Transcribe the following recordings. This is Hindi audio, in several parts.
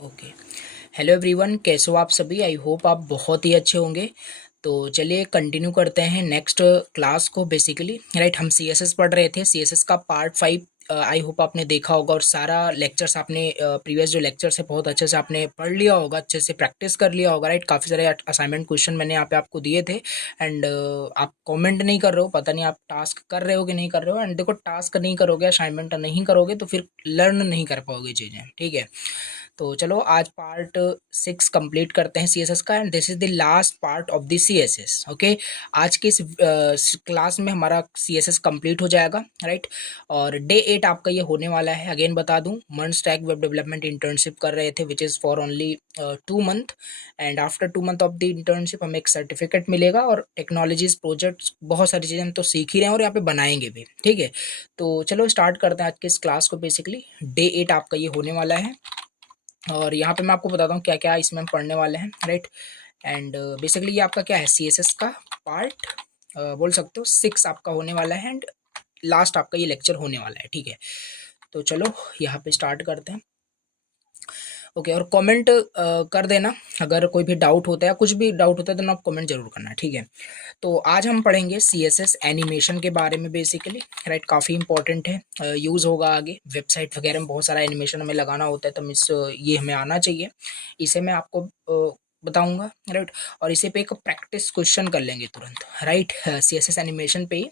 ओके। हेलो एवरीवन, कैसे हो आप सभी? आई होप आप बहुत ही अच्छे होंगे। तो चलिए कंटिन्यू करते हैं नेक्स्ट क्लास को। बेसिकली राइट, हम सीएसएस पढ़ रहे थे। सीएसएस का पार्ट 5 आई होप आपने देखा होगा, और सारा लेक्चर्स आपने प्रीवियस जो लेक्चर्स है बहुत अच्छे से आपने पढ़ लिया होगा, अच्छे से प्रैक्टिस कर लिया होगा। राइट, काफ़ी सारे असाइनमेंट क्वेश्चन मैंने यहाँ पे आपको दिए थे। एंड आप कमेंट नहीं कर रहे हो, पता नहीं आप टास्क कर रहे हो कि नहीं कर रहे हो। एंड देखो, टास्क नहीं करोगे, असाइनमेंट नहीं करोगे तो फिर लर्न नहीं कर पाओगे चीज़ें, ठीक है। तो चलो आज पार्ट 6 कंप्लीट करते हैं सीएसएस का, and this is the last part of the CSS. Okay, आज के इस क्लास में हमारा सीएसएस कंप्लीट हो जाएगा। राइट, और डे 8 आपका ये होने वाला है। अगेन बता दूं, month stack web development internship कर रहे थे, which is for only 2 month. And after 2 month of the internship हमें एक सर्टिफिकेट मिलेगा, और टेक्नोलॉजीज प्रोजेक्ट्स बहुत सारी चीज़ें हम तो सीख ही रहे हैं और यहाँ पे बनाएंगे भी, ठीक है। तो चलो स्टार्ट करते हैं आज के इस क्लास को। बेसिकली डे 8 आपका ये होने वाला है, और यहाँ पे मैं आपको बताता हूँ क्या क्या इसमें हम पढ़ने वाले हैं। राइट, एंड बेसिकली ये आपका क्या है, सीएसएस का पार्ट बोल सकते हो 6 आपका होने वाला है, एंड लास्ट आपका ये लेक्चर होने वाला है, ठीक है। तो चलो यहाँ पे स्टार्ट करते हैं। ओके, और कमेंट कर देना अगर कोई भी डाउट होता है, कुछ भी डाउट होता है तो आप कमेंट जरूर करना, ठीक है। तो आज हम पढ़ेंगे सीएसएस एनिमेशन के बारे में बेसिकली। राइट, काफ़ी इंपॉर्टेंट है, यूज़ होगा आगे वेबसाइट वगैरह में। बहुत सारा एनिमेशन हमें लगाना होता है, तो ये हमें आना चाहिए। इसे मैं आपको बताऊंगा। राइट, और इसे पे एक प्रैक्टिस क्वेश्चन कर लेंगे तुरंत। राइट, सीएसएस एनिमेशन पे ही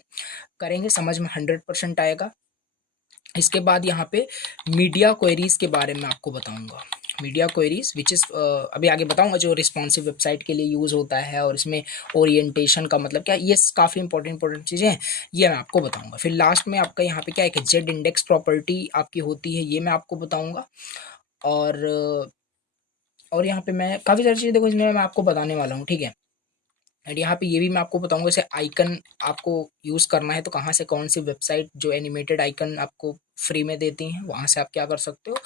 करेंगे, समझ में 100% आएगा। इसके बाद यहाँ पे मीडिया क्वेरीज के बारे में आपको बताऊंगा। मीडिया क्वेरीज विच इज़ अभी आगे बताऊंगा, जो रिस्पॉन्सिव वेबसाइट के लिए यूज़ होता है, और इसमें ओरिएंटेशन का मतलब क्या, ये काफ़ी इंपॉर्टेंट चीज़ें हैं, ये मैं आपको बताऊंगा। फिर लास्ट में आपका यहाँ पे क्या है कि जेड इंडेक्स प्रॉपर्टी आपकी होती है, ये मैं आपको बताऊंगा। और यहाँ पे मैं काफ़ी सारी चीज़ें देखो इसमें मैं आपको बताने वाला हूँ, ठीक है। एंड यहाँ पे ये भी मैं आपको बताऊंगा, जैसे आइकन आपको यूज़ करना है तो कहाँ से, कौन सी वेबसाइट जो एनिमेटेड आइकन आपको फ्री में देती हैं वहाँ से आप क्या कर सकते हो।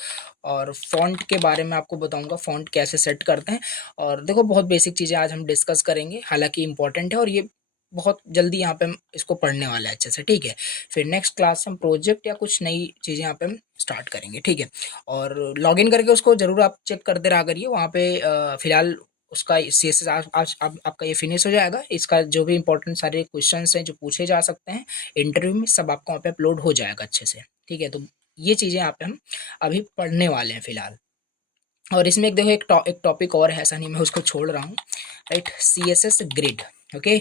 और फॉन्ट के बारे में आपको बताऊंगा, फॉन्ट कैसे सेट करते हैं। और देखो, बहुत बेसिक चीज़ें आज हम डिस्कस करेंगे, हालांकि इंपॉर्टेंट है, और ये बहुत जल्दी यहाँ पे हम इसको पढ़ने वाले हैं अच्छे से, ठीक है। फिर नेक्स्ट क्लास हम प्रोजेक्ट या कुछ नई चीज़ें यहाँ पे हम स्टार्ट करेंगे, ठीक है। और लॉगिन करके उसको जरूर आप चेक करते रहा करिए वहाँ पे। फिलहाल उसका सीएसएस आज आपका ये फिनिश हो जाएगा। इसका जो भी इंपॉर्टेंट सारे क्वेश्चंस हैं जो पूछे जा सकते हैं इंटरव्यू में, सब आपको वहाँ पे अपलोड हो जाएगा अच्छे से, ठीक है। तो ये चीज़ें यहाँ पे हम अभी पढ़ने वाले हैं फिलहाल। और इसमें एक देखो, एक टॉपिक और है, ऐसा नहीं मैं उसको छोड़ रहा हूँ। Right, CSS grid. ओके,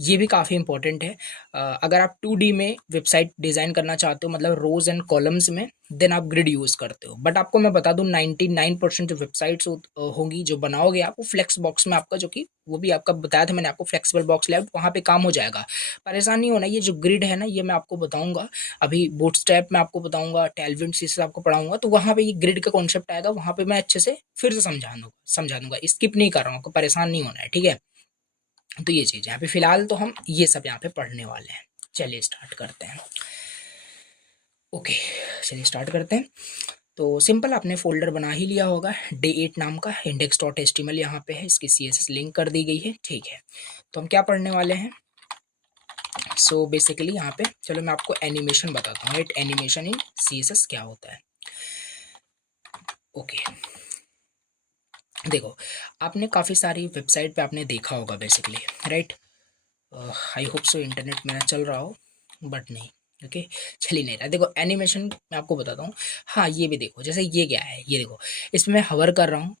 ये भी काफ़ी इंपॉर्टेंट है। अगर आप 2D में वेबसाइट डिज़ाइन करना चाहते हो, मतलब रोज एंड कॉलम्स में, देन आप ग्रिड यूज़ करते हो। बट आपको मैं बता दूं, 99% जो वेबसाइट्स होंगी जो बनाओगे आप, वो फ्लेक्स बॉक्स में आपका, जो कि वो भी आपका बताया था मैंने आपको, फ्लेक्सिबल बॉक्स लेआउट, वहाँ पे काम हो जाएगा। परेशान नहीं होना। ये जो ग्रिड है ना, ये मैं आपको बताऊंगा अभी, बूटस्ट्रैप में आपको बताऊंगा, टेलविंड से आपको पढ़ाऊंगा, तो वहाँ पे ये ग्रिड का कॉन्सेप्ट आएगा, वहाँ पे मैं अच्छे से फिर से समझा दूंगा। स्किप नहीं कर रहा हूँ, आपको परेशान नहीं होना है, ठीक है। तो ये चीज़ यहाँ पे फिलहाल तो हम ये सब यहाँ पे पढ़ने वाले हैं। चलिए स्टार्ट करते हैं। ओके, चलिए स्टार्ट करते हैं। तो सिंपल, आपने फोल्डर बना ही लिया होगा डे 8 नाम का, index.html यहाँ पे है, इसकी CSS लिंक कर दी गई है, ठीक है। तो हम क्या पढ़ने वाले हैं? सो बेसिकली यहाँ पे चलो मैं आपको एनिमेशन बताता हूँ। राइट, एनिमेशन इन CSS क्या होता है। ओके, देखो, आपने काफ़ी सारी वेबसाइट पे आपने देखा होगा basically. Right, I hope so internet मेरा चल रहा हो, बट नहीं। ओके, चल ही नहीं रहा। देखो, एनिमेशन मैं आपको बताता हूँ। हाँ, ये भी देखो, जैसे ये क्या है, ये देखो, इसमें मैं हवर कर रहा हूँ,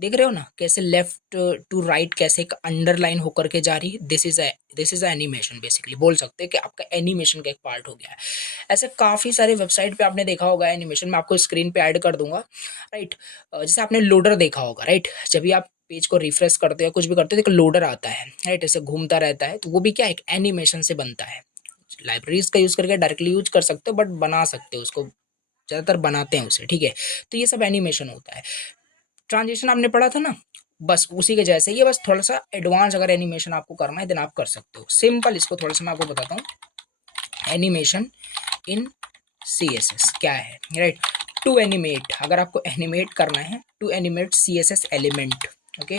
देख रहे हो ना कैसे लेफ्ट टू राइट कैसे एक अंडरलाइन होकर के जा रही है। This is animation. बेसिकली बोल सकते हैं कि आपका एनिमेशन का एक पार्ट हो गया है। ऐसे काफ़ी सारे वेबसाइट पे आपने देखा होगा एनिमेशन, मैं आपको स्क्रीन पे ऐड कर दूंगा। राइट, जैसे आपने लोडर देखा होगा। राइट, जब भी आप पेज को रिफ्रेश करते हो, कुछ भी करते हो, तो एक लोडर आता है। राइट, ऐसे घूमता रहता है, तो वो भी क्या एक एनिमेशन से बनता है। लाइब्रेरीज का यूज़ करके डायरेक्टली यूज कर सकते हो, बट बना सकते हो उसको, ज़्यादातर बनाते हैं उसे, ठीक है। तो ये सब एनिमेशन होता है। ट्रांजिशन आपने पढ़ा था ना, बस उसी के जैसे ये, बस थोड़ा सा एडवांस अगर एनिमेशन आपको करना है देन आप कर सकते हो। सिंपल, इसको थोड़ा सा मैं आपको बताता हूँ। एनिमेशन इन CSS क्या है। राइट, टू एनिमेट, अगर आपको एनिमेट करना है, to animate CSS element. Okay.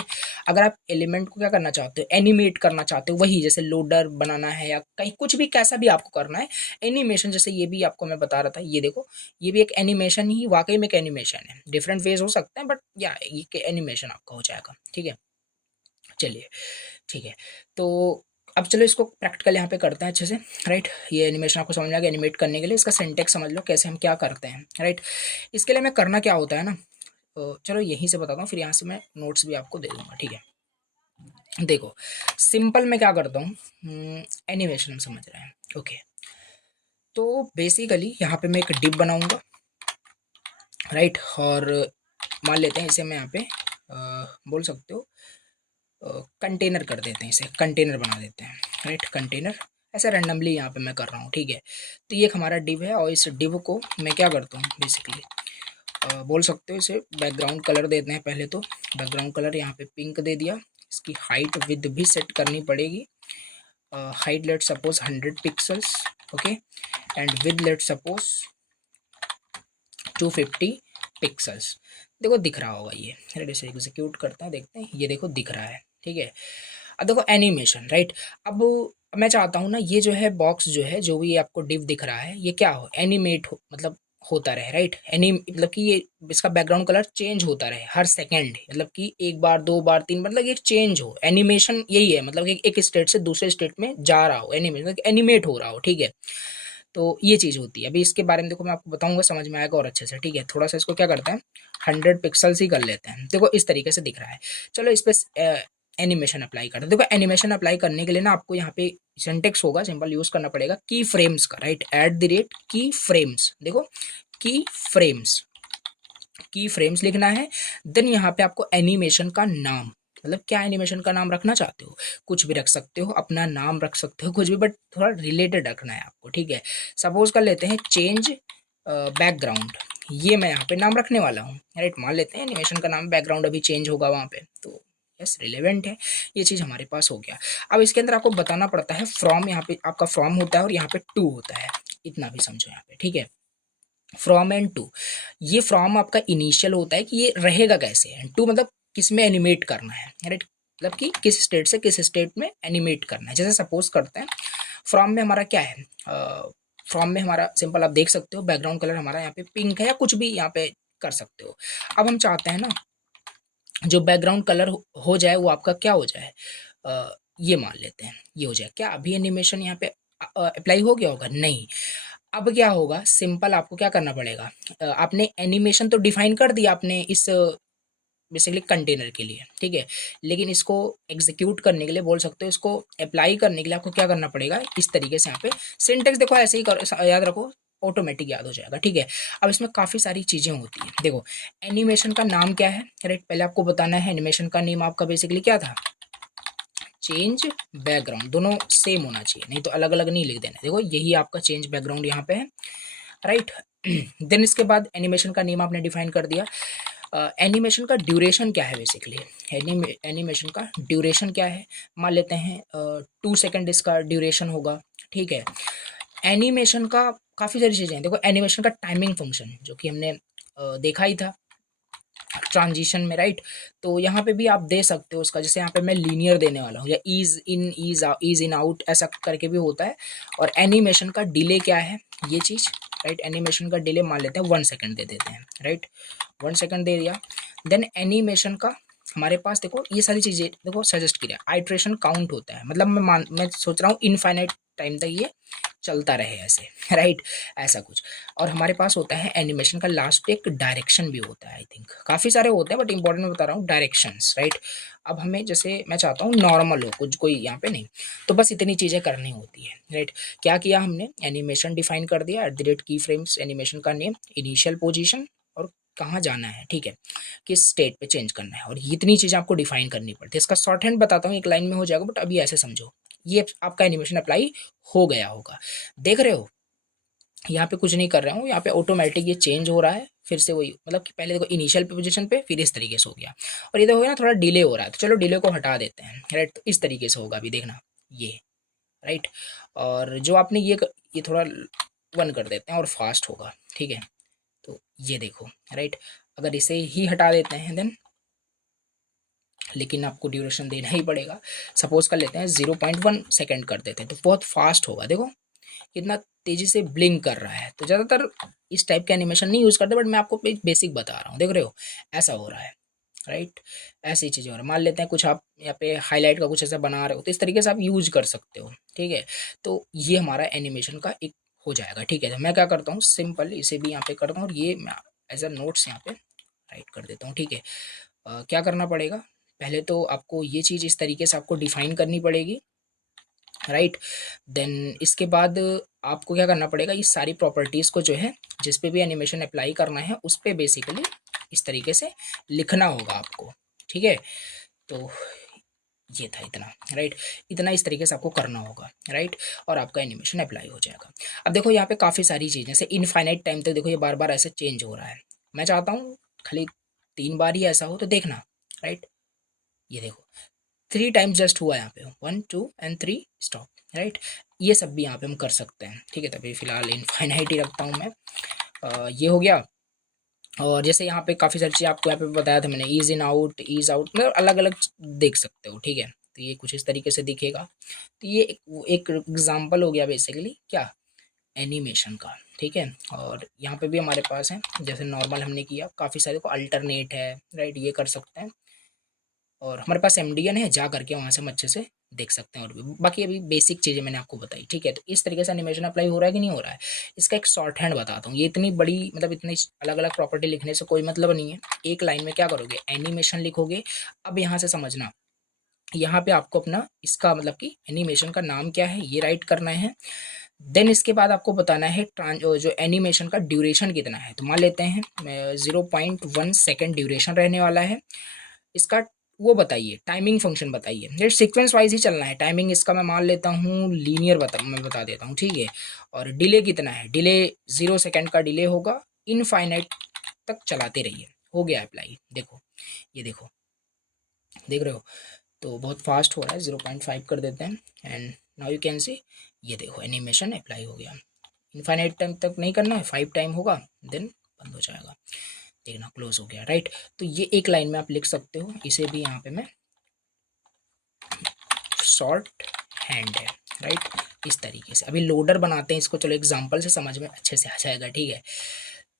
अगर आप एलिमेंट को क्या करना चाहते हो, एनिमेट करना चाहते हो, वही जैसे लोडर बनाना है या कहीं कुछ भी कैसा भी आपको करना है एनिमेशन, जैसे ये भी आपको मैं बता रहा था, ये देखो ये भी एक एनिमेशन ही वाकई में एक एनिमेशन है, डिफरेंट फेज हो सकते हैं बट या ये एनिमेशन आपका हो जाएगा, ठीक है। चलिए ठीक है, तो अब चलो इसको प्रैक्टिकल यहाँ पे करते हैं अच्छे से, राइट। ये एनिमेशन आपको समझ में आ गया, एनिमेट करने के लिए इसका सिंटेक्स समझ लो कैसे हम क्या करते हैं, राइट। इसके लिए मैं करना क्या होता है ना, तो चलो यहीं से बताता हूँ, फिर यहाँ से मैं नोट्स भी आपको दे दूंगा, ठीक है। देखो सिंपल मैं क्या करता हूँ, एनिमेशन हम समझ रहे हैं, ओके। तो बेसिकली यहाँ पे मैं एक डिप बनाऊंगा, राइट, और मान लेते हैं इसे मैं यहाँ पे बोल सकते हो कंटेनर कर देते हैं, इसे कंटेनर बना देते हैं, राइट। कंटेनर ऐसा रैंडमली यहाँ पे मैं कर रहा हूँ, ठीक है। तो ये एक हमारा डिव है और इस डिव को मैं क्या करता हूँ बेसिकली, बोल सकते हो इसे बैकग्राउंड कलर देते हैं पहले। तो बैकग्राउंड कलर यहाँ पे पिंक दे दिया, इसकी हाइट विद भी सेट करनी पड़ेगी, height let suppose 100 pixels, okay, and with let suppose 250 pixels. देखो दिख रहा होगा ये, रेडी से एग्जीक्यूट करते हैं, देखते हैं, ये देखो दिख रहा है, ठीक है। अब देखो एनिमेशन, राइट। अब मैं चाहता हूँ ना ये जो है बॉक्स जो है, जो भी आपको डिव दिख रहा है, ये क्या हो, एनिमेट हो, मतलब होता रहे, राइट। एनी मतलब कि ये इसका बैकग्राउंड कलर चेंज होता रहे हर सेकंड, मतलब कि एक बार दो बार तीन, मतलब ये चेंज हो, एनिमेशन यही है, मतलब कि एक स्टेट से दूसरे स्टेट में जा रहा हो, एनिमेशन मतलब एनिमेट हो रहा हो, ठीक है। तो ये चीज़ होती है। अभी इसके बारे में देखो मैं आपको बताऊंगा, समझ में आएगा और अच्छे से, ठीक है। थोड़ा सा इसको क्या करते हैं 100 पिक्सल्स ही कर लेते हैं, देखो इस तरीके से दिख रहा है। चलो इस पर एनिमेशन अप्लाई करते हैं। देखो एनिमेशन अप्लाई करने के लिए ना आपको यहाँ पे सिंटेक्स होगा, सिंपल यूज करना पड़ेगा की फ्रेम्स का, राइट, @ की फ्रेम्स, देखो की फ्रेम्स, की फ्रेम्स लिखना है। देन यहाँ पे आपको एनिमेशन का नाम, मतलब क्या एनिमेशन का नाम रखना चाहते हो, कुछ भी रख सकते हो, अपना नाम रख सकते हो, कुछ भी, बट थोड़ा रिलेटेड रखना है आपको, ठीक है। सपोज कर लेते हैं चेंज बैकग्राउंड, ये मैं यहाँ पे नाम रखने वाला हूँ, राइट। मान लेते हैं एनिमेशन का नाम, बैकग्राउंड अभी चेंज होगा वहाँ पे, तो यस रिलेवेंट है, ये चीज़ हमारे पास हो गया। अब इसके अंदर आपको बताना पड़ता है फ्रॉम, यहाँ पे आपका फ्रॉम होता है और यहाँ पे टू होता है, इतना भी समझो यहाँ पे, ठीक है। फ्रॉम एंड टू, ये फ्रॉम आपका इनिशियल होता है कि ये रहेगा कैसे, एंड टू मतलब किस में एनिमेट करना है, राइट, मतलब कि किस स्टेट से किस स्टेट में एनिमेट करना है। जैसे सपोज करते हैं फ्रॉम में हमारा क्या है, फ्रॉम में हमारा सिंपल आप देख सकते हो बैकग्राउंड कलर हमारा यहाँ पे पिंक है, या कुछ भी यहाँ पे कर सकते हो। अब हम चाहते हैं ना जो बैकग्राउंड कलर हो जाए वो आपका क्या हो जाए, ये मान लेते हैं ये हो जाए, क्या अभी एनिमेशन यहाँ पे अप्लाई हो गया होगा, नहीं। अब क्या होगा, सिंपल आपको क्या करना पड़ेगा, आपने एनिमेशन तो डिफाइन कर दिया आपने इस बेसिकली कंटेनर के लिए, ठीक है। लेकिन इसको एग्जीक्यूट करने के लिए बोल सकते हो, इसको अप्लाई करने के लिए आपको क्या करना पड़ेगा, इस तरीके से यहाँ पे सिंटेक्स देखो ऐसे ही याद रखो, ऑटोमेटिक याद हो जाएगा, ठीक है। अब इसमें काफ़ी सारी चीज़ें होती हैं, देखो एनिमेशन का नाम क्या है, राइट, पहले आपको बताना है एनिमेशन का नेम आपका बेसिकली क्या था, चेंज बैकग्राउंड, दोनों सेम होना चाहिए, नहीं तो अलग अलग नहीं लिख देना, देखो यही आपका चेंज बैकग्राउंड यहाँ पे है, राइट। देन इसके बाद एनिमेशन का नेम आपने डिफाइन कर दिया। एनिमेशन का ड्यूरेशन क्या है बेसिकली, एनिमेशन का ड्यूरेशन क्या है, मान लेते हैं 2 सेकेंड इसका ड्यूरेशन होगा, ठीक है। एनिमेशन का काफ़ी सारी चीज़ें हैं, देखो एनिमेशन का टाइमिंग फंक्शन जो कि हमने देखा ही था ट्रांजिशन में, राइट। तो यहाँ पे भी आप दे सकते हो उसका, जैसे यहाँ पे मैं लीनियर देने वाला हूँ, या ease in ease in out ऐसा करके भी होता है। और एनिमेशन का डिले क्या है, ये चीज़, राइट, एनिमेशन का डिले मान लेते हैं 1 सेकेंड दे देते हैं, राइट, 1 सेकेंड दे दिया। देन एनिमेशन का हमारे पास देखो ये सारी चीज़ें देखो सजेस्ट किया, आइट्रेशन काउंट होता है, मतलब मैं सोच रहा हूँ इनफाइनाइट टाइम तक ये चलता रहे ऐसे, राइट, ऐसा कुछ। और हमारे पास होता है एनिमेशन का लास्ट एक डायरेक्शन भी होता है, आई थिंक काफ़ी सारे होते हैं बट इंपॉर्टेंट मैं बता रहा हूँ डायरेक्शंस, राइट। अब हमें जैसे मैं चाहता हूँ नॉर्मल हो कुछ, कोई यहाँ पे नहीं, तो बस इतनी चीज़ें करनी होती है, राइट। क्या किया हमने, एनिमेशन डिफाइन कर दिया, @ की फ्रेम्स, एनिमेशन का नेम, इनिशियल पोजीशन और कहाँ जाना है, ठीक है, किस स्टेट पे चेंज करना है, और इतनी चीज़ आपको डिफाइन करनी पड़ती है। इसका शॉर्ट हैंड बताता हूँ, एक लाइन में हो जाएगा बट अभी ऐसे समझो, ये आपका एनिमेशन अप्लाई हो गया होगा, देख रहे हो, यहाँ पे कुछ नहीं कर रहा हूँ, यहाँ पे ऑटोमेटिक ये चेंज हो रहा है, फिर से वही, मतलब कि पहले देखो इनिशियल पोजीशन पे, फिर इस तरीके से हो गया, और ये देखो ना थोड़ा डिले हो रहा है, तो चलो डिले को हटा देते हैं, राइट। तो इस तरीके से होगा, अभी देखना ये, राइट। और जो आपने ये थोड़ा 1 कर देते हैं और फास्ट होगा, ठीक है। तो ये देखो, राइट, अगर इसे ही हटा देते हैं देन लेकिन आपको ड्यूरेशन देना ही पड़ेगा। सपोज कर लेते हैं 0.1 सेकेंड कर देते हैं, तो बहुत फास्ट होगा। देखो कितना तेजी से ब्लिंक कर रहा है। तो ज़्यादातर इस टाइप के एनिमेशन नहीं यूज़ करते, बट मैं आपको एक बेसिक बता रहा हूँ। देख रहे हो ऐसा हो रहा है, राइट। ऐसी चीज़ें हो रहा है। मान लेते हैं कुछ आप यहाँ पे हाईलाइट का कुछ ऐसा बना रहे हो, तो इस तरीके से आप यूज कर सकते हो, ठीक है। तो ये हमारा एनिमेशन का एक हो जाएगा, ठीक है। तो मैं क्या करता हूँ, सिंपल इसे भी यहाँ पे करता हूँ और ये मैं एज अ नोट्स यहाँ पे राइट कर देता हूँ, ठीक है। क्या करना पड़ेगा, पहले तो आपको ये चीज़ इस तरीके से आपको डिफाइन करनी पड़ेगी, राइट। देन इसके बाद आपको क्या करना पड़ेगा, इस सारी प्रॉपर्टीज़ को जो है जिस पे भी एनिमेशन अप्लाई करना है उस पे बेसिकली इस तरीके से लिखना होगा आपको, ठीक है। तो ये था इतना, राइट। इतना इस तरीके से आपको करना होगा, राइट, और आपका एनिमेशन अप्लाई हो जाएगा। अब देखो यहाँ पे काफ़ी सारी चीज़ें, जैसे इनफाइनाइट टाइम तक देखो ये बार बार ऐसे चेंज हो रहा है। मैं चाहता हूँ खाली 3 बार ही ऐसा हो, तो देखना, राइट। ये देखो 3 टाइम्स जस्ट हुआ यहाँ पे, 1 2 एंड 3 स्टॉप, राइट। ये सब भी यहाँ पे हम कर सकते हैं, ठीक है। तभी फिलहाल इनफाइनाइट ही रखता हूँ मैं। ये हो गया। और जैसे यहाँ पे काफ़ी सारी चीज़ आपको यहाँ पे बताया था मैंने, ईज आउट मतलब अलग अलग देख सकते हो, ठीक है। तो ये कुछ इस तरीके से दिखेगा। तो ये एक एग्जाम्पल हो गया बेसिकली क्या, एनिमेशन का, ठीक है। और यहाँ पे भी हमारे पास है, जैसे नॉर्मल हमने किया, काफ़ी सारे को अल्टरनेट है, राइट, ये कर सकते हैं। और हमारे पास एमडीएन है, जा करके वहाँ से हम अच्छे से देख सकते हैं। और भी बाकी अभी बेसिक चीज़ें मैंने आपको बताई, ठीक है। तो इस तरीके से एनिमेशन अप्लाई हो रहा है कि नहीं हो रहा है, इसका एक शॉर्ट हैंड बताता हूँ। ये इतनी बड़ी मतलब इतनी अलग अलग प्रॉपर्टी लिखने से कोई मतलब नहीं है। एक लाइन में क्या करोगे, एनिमेशन लिखोगे। अब यहाँ से समझना, यहाँ पे आपको अपना इसका मतलब कि एनिमेशन का नाम क्या है ये राइट करना है। देन इसके बाद आपको बताना है जो एनिमेशन का ड्यूरेशन कितना है। तो मान लेते हैं 0.1 सेकेंड ड्यूरेशन रहने वाला है इसका। वो बताइए, टाइमिंग फंक्शन बताइए। ये सीक्वेंस वाइज ही चलना है। टाइमिंग इसका मैं मान लेता हूँ लीनियर, मैं बता देता हूँ, ठीक है। और डिले कितना है, डिले 0 सेकेंड का डिले होगा। इनफाइनाइट तक चलाते रहिए। हो गया अप्लाई, देखो ये देखो, देख रहे हो। तो बहुत फास्ट हो रहा है, 0.5 कर देते हैं and now you can see, ये देखो एनिमेशन अप्लाई हो गया। इनफाइनाइट टाइम तक नहीं करना है, 5 टाइम होगा देन बंद हो जाएगा। देखना क्लोज हो गया, राइट। तो ये एक लाइन में आप लिख सकते हो। इसे भी यहाँ पे मैं शॉर्ट हैंड है, राइट, इस तरीके से। अभी लोडर बनाते हैं इसको, चलो एग्जांपल से समझ में अच्छे से आ जाएगा, ठीक है।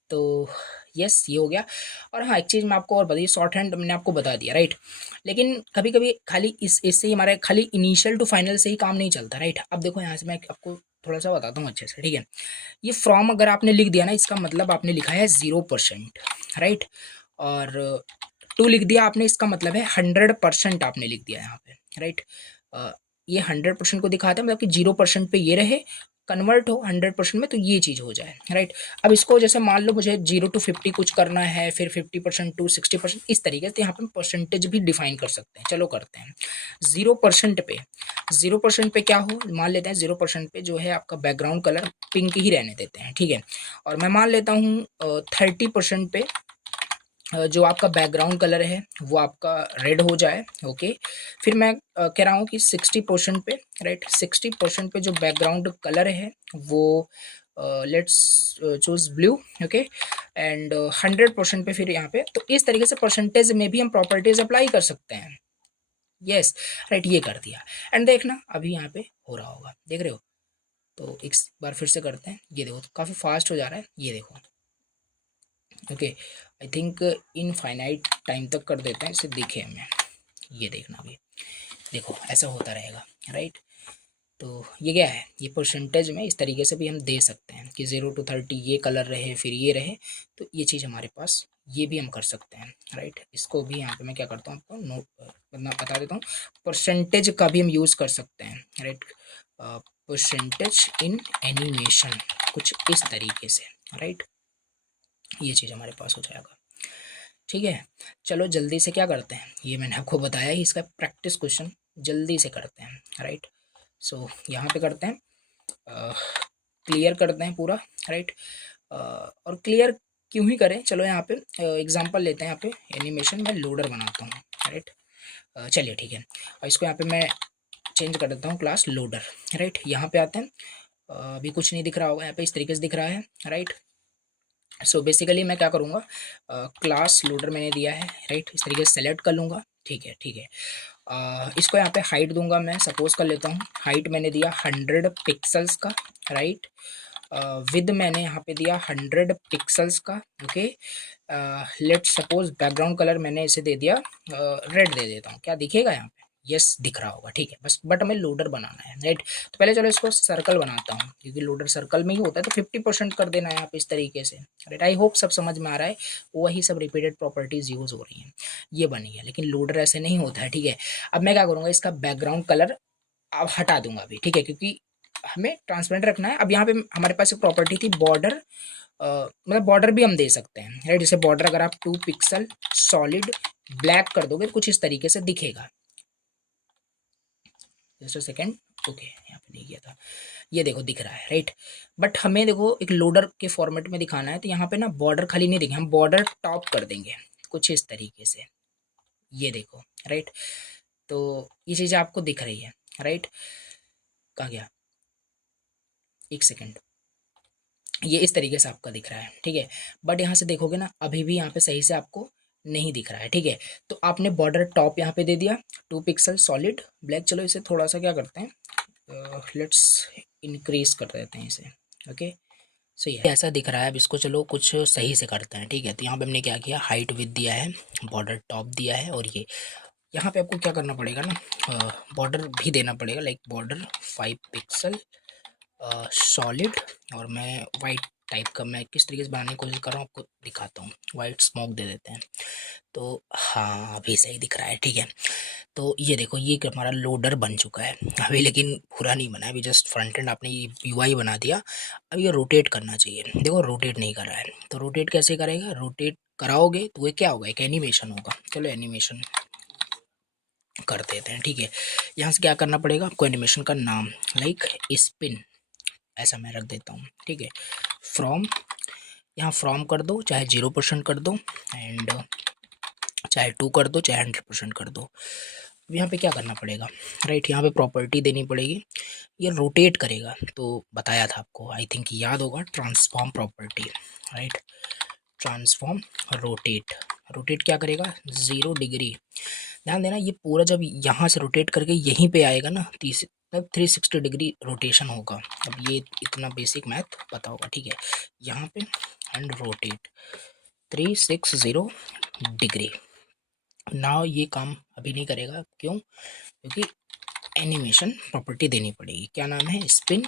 तो यस ये हो गया। और हाँ एक चीज़ मैं आपको और बताइए, शॉर्ट हैंड मैंने आपको बता दिया, राइट। लेकिन कभी कभी खाली इससे ही हमारे खाली इनिशियल टू फाइनल से ही काम नहीं चलता, राइट। अब देखो यहाँ से मैं आपको थोड़ा सा बताता हूँ अच्छे से, ठीक है। ये फ्रॉम अगर आपने लिख दिया ना, इसका मतलब आपने लिखा है 0%, राइट। और टू लिख दिया आपने, इसका मतलब है 100% आपने लिख दिया यहाँ पे, राइट। ये 100% को दिखाता है, मतलब कि 0% पे ये रहे, कन्वर्ट हो 100% में, तो ये चीज़ हो जाए, राइट। अब इसको जैसे मान लो मुझे 0 to 50 कुछ करना है, फिर 50% to 60%, इस तरीके से यहाँ पे परसेंटेज भी डिफाइन कर सकते हैं। चलो करते हैं। 0% पे, 0% पे क्या हो, मान लेते हैं 0% पे जो है आपका बैकग्राउंड कलर पिंक ही रहने देते हैं, ठीक है। और मैं मान लेता हूँ 30% पे जो आपका बैकग्राउंड कलर है वो आपका रेड हो जाए, ओके। फिर मैं कह रहा हूँ कि 60% पे, राइट, 60% पे जो बैकग्राउंड कलर है वो let's choose blue, okay. And 100% पे फिर यहाँ पे, तो इस तरीके से परसेंटेज में भी हम प्रॉपर्टीज अप्लाई कर सकते हैं। यस, राइट, ये कर दिया। एंड देखना अभी यहाँ पे हो रहा होगा, देख रहे हो। तो एक बार फिर से करते हैं, ये देखो काफ़ी फास्ट हो जा रहा है, ये देखो, okay. I think infinite time तक कर देते हैं इसे, दिखे हमें, ये देखना अभी, देखो ऐसा होता रहेगा, राइट। तो ये क्या है, ये परसेंटेज में इस तरीके से भी हम दे सकते हैं कि 0 to 30 ये कलर रहे, फिर ये रहे। तो ये चीज़ हमारे पास, ये भी हम कर सकते हैं, राइट। इसको भी यहाँ पे मैं क्या करता हूँ आपको नोट बता देता हूँ। परसेंटेज का भी हम यूज़ कर सकते हैं, राइट। परसेंटेज इन एनिमेशन, कुछ इस तरीके से, राइट। ये चीज़ हमारे पास हो जाएगा, ठीक है। चलो जल्दी से क्या करते हैं, ये मैंने आपको बताया ही, इसका प्रैक्टिस क्वेश्चन जल्दी से करते हैं, राइट। सो यहाँ पे करते हैं, क्लियर करते हैं पूरा, राइट। और क्लियर क्यों ही करें, चलो यहाँ पे एग्जांपल लेते हैं। यहाँ पे एनिमेशन में लोडर बनाता हूँ, राइट। चलिए ठीक है, और इसको यहाँ पे मैं चेंज कर देता हूँ, क्लास लोडर, राइट। यहाँ पे आते हैं, अभी कुछ नहीं दिख रहा होगा यहाँ पे, इस तरीके से दिख रहा है, राइट। सो बेसिकली मैं क्या करूँगा, क्लास लोडर मैंने दिया है, राइट, इस तरीके से सेलेक्ट कर लूँगा, ठीक है, ठीक है। इसको यहाँ पे हाइट दूंगा मैं, सपोज कर लेता हूँ हाइट मैंने दिया 100 पिक्सल्स का, राइट। विद मैंने यहाँ पे दिया 100 पिक्सल्स का, okay. Let suppose background colour मैंने इसे दे दिया रेड, दे देता हूँ, क्या दिखेगा यहाँ पे? यस दिख रहा होगा, ठीक है। बस बट हमें लोडर बनाना है, राइट। तो पहले चलो इसको सर्कल बनाता हूँ, क्योंकि लोडर सर्कल में ही होता है, तो 50% कर देना है यहाँ पे इस तरीके से, राइट। आई होप सब समझ में आ रहा है, वही सब रिपीटेड प्रॉपर्टीज यूज हो रही हैं। ये बनी है, लेकिन लोडर ऐसे नहीं होता है, ठीक है। अब मैं क्या करूँगा, इसका बैकग्राउंड कलर अब हटा दूंगा अभी, ठीक है, क्योंकि हमें ट्रांसपेरेंट रखना है। अब यहाँ पे हमारे पास एक प्रॉपर्टी थी बॉर्डर, मतलब बॉर्डर भी हम दे सकते हैं, राइट। जैसे बॉर्डर अगर आप 2 पिक्सल सॉलिड ब्लैक कर दोगे तो कुछ इस तरीके से दिखेगा। जस्ट अ सेकेंड, ओके, यहाँ पे नहीं किया था, ये देखो दिख रहा है, राइट। बट हमें देखो एक लोडर के फॉर्मेट में दिखाना है, तो यहाँ पे ना बॉर्डर खाली नहीं देंगे, हम बॉर्डर टॉप कर देंगे कुछ इस तरीके से, ये देखो, राइट। तो ये चीज़ आपको दिख रही है, राइट। कहाँ गया, एक सेकेंड, ये इस तरीके से आपका दिख रहा है, ठीक है। बट यहाँ से देखोगे ना, अभी भी यहाँ पे सही से आपको नहीं दिख रहा है, ठीक है। तो आपने बॉर्डर टॉप यहाँ पे दे दिया 2 पिक्सल सॉलिड ब्लैक। चलो इसे थोड़ा सा क्या करते हैं, लेट्स इंक्रीज कर देते हैं इसे, ओके। सही है, ऐसा दिख रहा है। अब इसको चलो कुछ सही से करते हैं, ठीक है। तो यहाँ पे हमने क्या किया, हाइट विथ दिया है, बॉर्डर टॉप दिया है, और ये यहाँ पे आपको क्या करना पड़ेगा ना, बॉर्डर भी देना पड़ेगा, लाइक बॉर्डर 5 पिक्सल सॉलिड। और मैं वाइट टाइप का मैं किस तरीके से बनाने की कोशिश कर रहा हूँ आपको दिखाता हूँ, वाइट स्मोक दे देते हैं। तो हाँ अभी सही दिख रहा है, ठीक है। तो ये देखो ये हमारा लोडर बन चुका है अभी, लेकिन पूरा नहीं बना है अभी, जस्ट फ्रंट एंड आपने ये यूआई बना दिया। अब ये रोटेट करना चाहिए, देखो रोटेट नहीं कर रहा है, तो रोटेट कैसे करेगा, रोटेट कराओगे तो ये क्या होगा, एक एनिमेशन होगा। चलो एनिमेशन कर देते हैं, ठीक है। यहाँ से क्या करना पड़ेगा आपको, एनिमेशन का नाम लाइक स्पिन ऐसा मैं रख देता हूँ, ठीक है। फ्रॉम, यहाँ फ्रॉम कर दो, चाहे 0% कर दो, एंड चाहे 2 कर दो, चाहे 100% कर दो। अब यहाँ पे क्या करना पड़ेगा, राइट, यहाँ पे प्रॉपर्टी देनी पड़ेगी, ये रोटेट करेगा। तो बताया था आपको, आई थिंक याद होगा, transform property, right. Transform rotate, rotate क्या करेगा 0 डिग्री। ध्यान देना ये पूरा जब यहाँ से रोटेट करके यहीं पे आएगा ना, 360 डिग्री रोटेशन होगा। अब ये इतना बेसिक मैथ पता होगा, ठीक है। यहाँ पे एंड रोटेट 360 डिग्री। ना ये काम अभी नहीं करेगा, क्यों, क्योंकि एनिमेशन प्रॉपर्टी देनी पड़ेगी, क्या नाम है, स्पिन।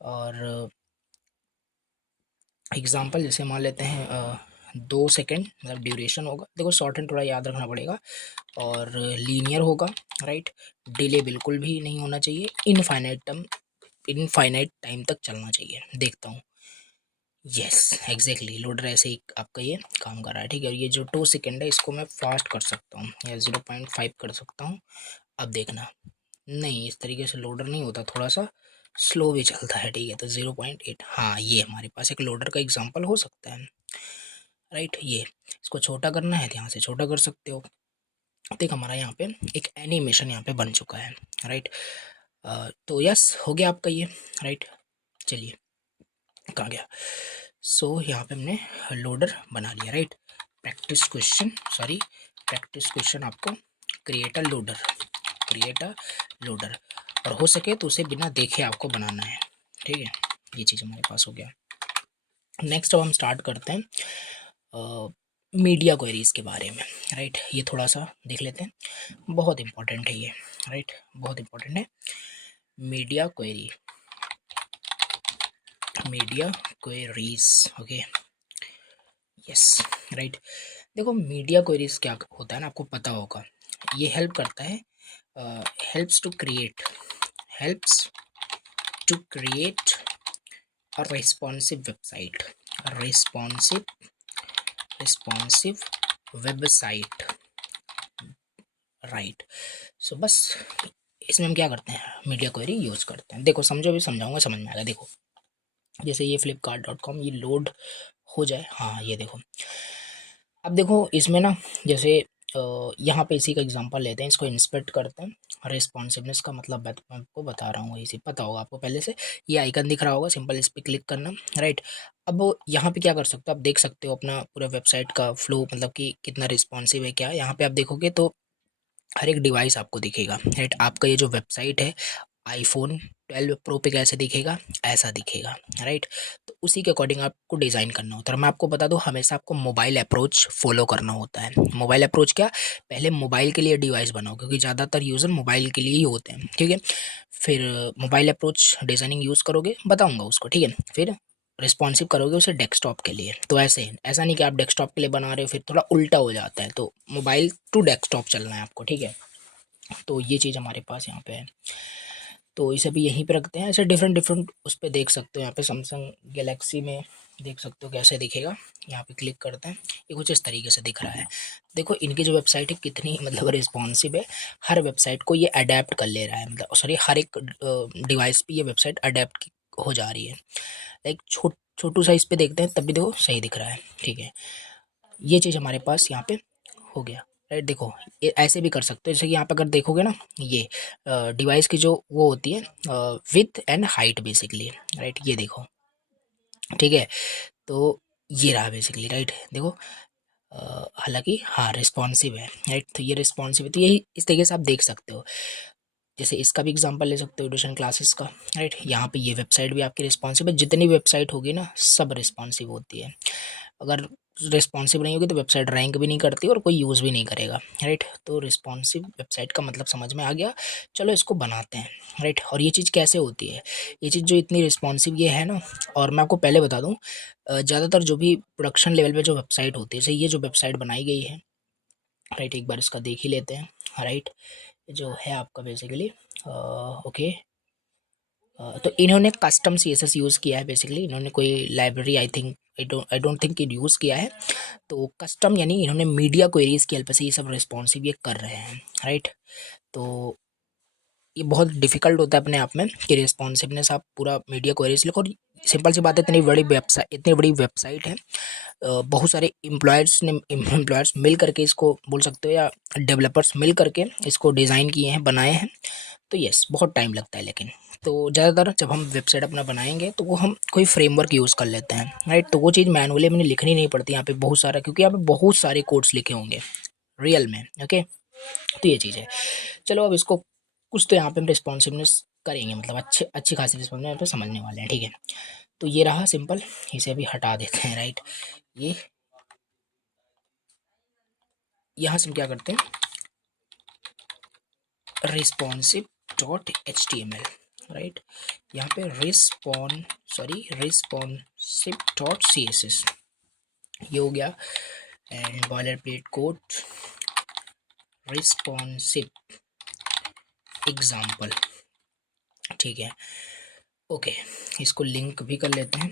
और एग्जांपल जैसे मान लेते हैं 2 सेकेंड मतलब ड्यूरेशन होगा, देखो शॉर्ट हैंड थोड़ा याद रखना पड़ेगा, और लीनियर होगा, राइट। डिले बिल्कुल भी नहीं होना चाहिए, इनफाइनाइट टाइम तक चलना चाहिए। देखता हूँ, यस एग्जैक्टली लोडर ऐसे ही आपका ये काम कर रहा है, ठीक है। और ये जो 2 सेकेंड है इसको मैं फास्ट कर सकता हूँ, या 0.5 कर सकता हूँ। अब देखना, नहीं इस तरीके से लोडर नहीं होता, थोड़ा सा स्लो भी चलता है, ठीक है। तो 0.8, हाँ ये हमारे पास एक लोडर का एग्जांपल हो सकता है, राइट। ये इसको छोटा करना है तो यहाँ से छोटा कर सकते हो। देख हमारा यहाँ पे एक एनिमेशन यहाँ पे बन चुका है, राइट। तो यस हो गया आपका ये, राइट। चलिए कहाँ गया, सो यहाँ पे हमने लोडर बना लिया, right. Practice question, sorry practice question आपको create a loader, create a loader, और हो सके तो उसे बिना देखे आपको बनाना है, ठीक है। ये चीज़ हमारे पास हो गया। नेक्स्ट अब हम स्टार्ट करते हैं मीडिया क्वेरीज के बारे में, राइट। ये थोड़ा सा देख लेते हैं, बहुत इंपॉर्टेंट है ये, राइट, बहुत इंपॉर्टेंट है। Media query, media queries, okay, yes, right. देखो मीडिया क्वेरीज क्या होता है ना, आपको पता होगा, ये हेल्प करता है, helps to create, helps to create a responsive website, responsive responsive website, right. So बस इसमें हम क्या करते हैं, मीडिया क्वेरी यूज करते हैं। देखो समझो, भी समझाऊंगा समझ में आएगा। देखो जैसे ये flipkart.com ये लोड हो जाए, हाँ ये देखो। अब देखो इसमें ना, जैसे यहाँ पे इसी का एग्जांपल लेते हैं, इसको इंस्पेक्ट करते हैं। रिस्पॉन्सिवनेस का मतलब मैं आपको बता रहा हूँ, इसी पता होगा आपको पहले से, ये आइकन दिख रहा होगा, सिंपल इस पर क्लिक करना, राइट। अब यहाँ पे क्या कर सकते हो, आप देख सकते हो अपना पूरा वेबसाइट का फ्लो, मतलब कि कितना रिस्पॉन्सिव है क्या। यहाँ पे आप देखोगे तो हर एक डिवाइस आपको दिखेगा, राइट। आपका ये जो वेबसाइट है आईफोन 12 प्रो पे कैसे दिखेगा, ऐसा दिखेगा, राइट। तो उसी के अकॉर्डिंग आपको डिज़ाइन करना होता है। मैं आपको बता दूं, हमेशा आपको मोबाइल अप्रोच फॉलो करना होता है। मोबाइल अप्रोच क्या, पहले मोबाइल के लिए डिवाइस बनाओ, क्योंकि ज़्यादातर यूज़र मोबाइल के लिए ही होते हैं, ठीक है। फिर मोबाइल अप्रोच डिज़ाइनिंग यूज़ करोगे, बताऊँगा उसको, ठीक है। फिर रिस्पॉन्सिव करोगे उसे डेस्कटॉप के लिए। तो ऐसा नहीं कि आप डेस्कटॉप के लिए बना रहे हो, फिर थोड़ा उल्टा हो जाता है। तो मोबाइल टू डेस्कटॉप चलना है आपको, ठीक है। तो ये चीज़ हमारे पास यहाँ पे है। तो इसे भी यहीं पे रखते हैं। ऐसे डिफरेंट डिफरेंट उस पर देख सकते हो, यहाँ पे सैमसंग गैलेक्सी में देख सकते हो कैसे दिखेगा। यहाँ पे क्लिक करते हैं, ये कुछ इस तरीके से दिख रहा है। देखो इनकी जो वेबसाइट है कितनी मतलब रिस्पॉन्सिव है, हर वेबसाइट को ये अडेप्ट कर ले रहा है, मतलब सॉरी हर एक डिवाइस पे ये वेबसाइट अडेप्ट हो जा रही है। लाइक छोटू साइज पे देखते हैं तब भी देखो सही दिख रहा है, ठीक है। ये चीज़ हमारे पास यहाँ पे हो गया, राइट। देखो ये ऐसे भी कर सकते हो, जैसे कि यहाँ पे अगर देखोगे ना, ये डिवाइस की जो वो होती है with and height basically, right. ये देखो, ठीक है। तो ये रहा बेसिकली, राइट। देखो हालांकि हाँ रिस्पॉन्सिव है, राइट। तो ये रिस्पॉन्सिव है, तो यही इस तरीके से आप देख सकते हो। जैसे इसका भी एग्जांपल ले सकते हो ट्यूशन क्लासेस का, राइट। यहाँ पे ये वेबसाइट भी आपकी रिस्पॉन्सिव है, जितनी वेबसाइट होगी ना सब रिस्पॉन्सिव होती है। अगर रिस्पॉन्सिव नहीं होगी तो वेबसाइट रैंक भी नहीं करती और कोई यूज़ भी नहीं करेगा, राइट। तो रिस्पॉन्सिव वेबसाइट का मतलब समझ में आ गया। चलो इसको बनाते हैं, राइट। और ये चीज़ कैसे होती है, ये चीज़ जो इतनी रिस्पॉन्सिव ये है ना, और मैं आपको पहले बता दूँ, ज़्यादातर जो भी प्रोडक्शन लेवल पे जो वेबसाइट होती है, जैसे ये जो वेबसाइट बनाई गई है, राइट, एक बार इसका देख ही लेते हैं, राइट। जो है आपका बेसिकली ओके, तो इन्होंने कस्टम सीएसएस यूज़ किया है बेसिकली। इन्होंने कोई library I don't think it use किया है। तो कस्टम यानी इन्होंने मीडिया क्वेरीज की हेल्प से ये सब रिस्पॉन्सिव ये कर रहे हैं, राइट। तो ये बहुत डिफिकल्ट होता है अपने आप में कि रिस्पॉन्सिवनेस आप पूरा मीडिया क्वेरीज लिखो। और सिंपल सी बात है, इतनी बड़ी वेबसाइट है, बहुत सारे एम्प्लॉयर्स मिल करके इसको बोल सकते हो, या डेवलपर्स मिल करके इसको डिज़ाइन किए हैं, बनाए हैं। तो यस बहुत टाइम लगता है, लेकिन तो ज़्यादातर जब हम वेबसाइट अपना बनाएंगे तो वो हम कोई फ्रेमवर्क यूज़ कर लेते हैं, राइट। तो वो चीज़ मैनुअली मैंने लिखनी नहीं पड़ती यहाँ पे बहुत सारा, क्योंकि यहाँ पे बहुत सारे कोड्स लिखे होंगे रियल में, ओके। तो ये चीज़ है। चलो अब इसको कुछ तो यहाँ पे हम रिस्पॉन्सिवनेस करेंगे, मतलब अच्छी खासी रिस्पॉन्सिवनेस यहाँ पे समझने वाले हैं, ठीक है। तो ये रहा सिंपल, इसे अभी हटा देते हैं, राइट। ये यहाँ से हम क्या करते हैं, responsive dot H T M L, right. यहाँ पे responsive dot C S S, ये हो गया। And boilerplate code responsive example, ठीक है, ओके। इसको लिंक भी कर लेते हैं,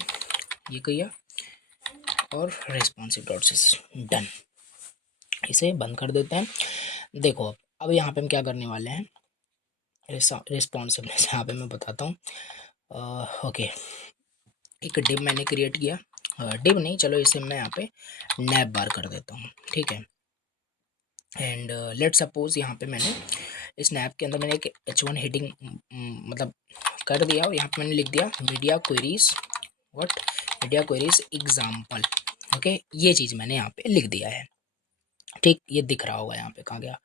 ये किया, और रिस्पॉन्सिव डॉट सी डन, इसे बंद कर देते हैं। देखो अब यहाँ पे हम क्या करने वाले हैं, रिस्पॉन्सिवनेस यहाँ पे मैं बताता हूँ। ओके, एक डिव मैंने क्रिएट किया, डिव नहीं, चलो इसे मैं यहाँ पे नैप बार कर देता हूँ, ठीक है। एंड लेट सपोज यहाँ पे मैंने इस नैप के अंदर मैंने एक H1 हेडिंग मतलब कर दिया, और यहाँ पे मैंने लिख दिया मीडिया क्वेरीज एग्जाम्पल, ओके। ये चीज़ मैंने यहाँ पे लिख दिया है, ठीक। ये दिख रहा होगा यहाँ पे, कहाँ गया,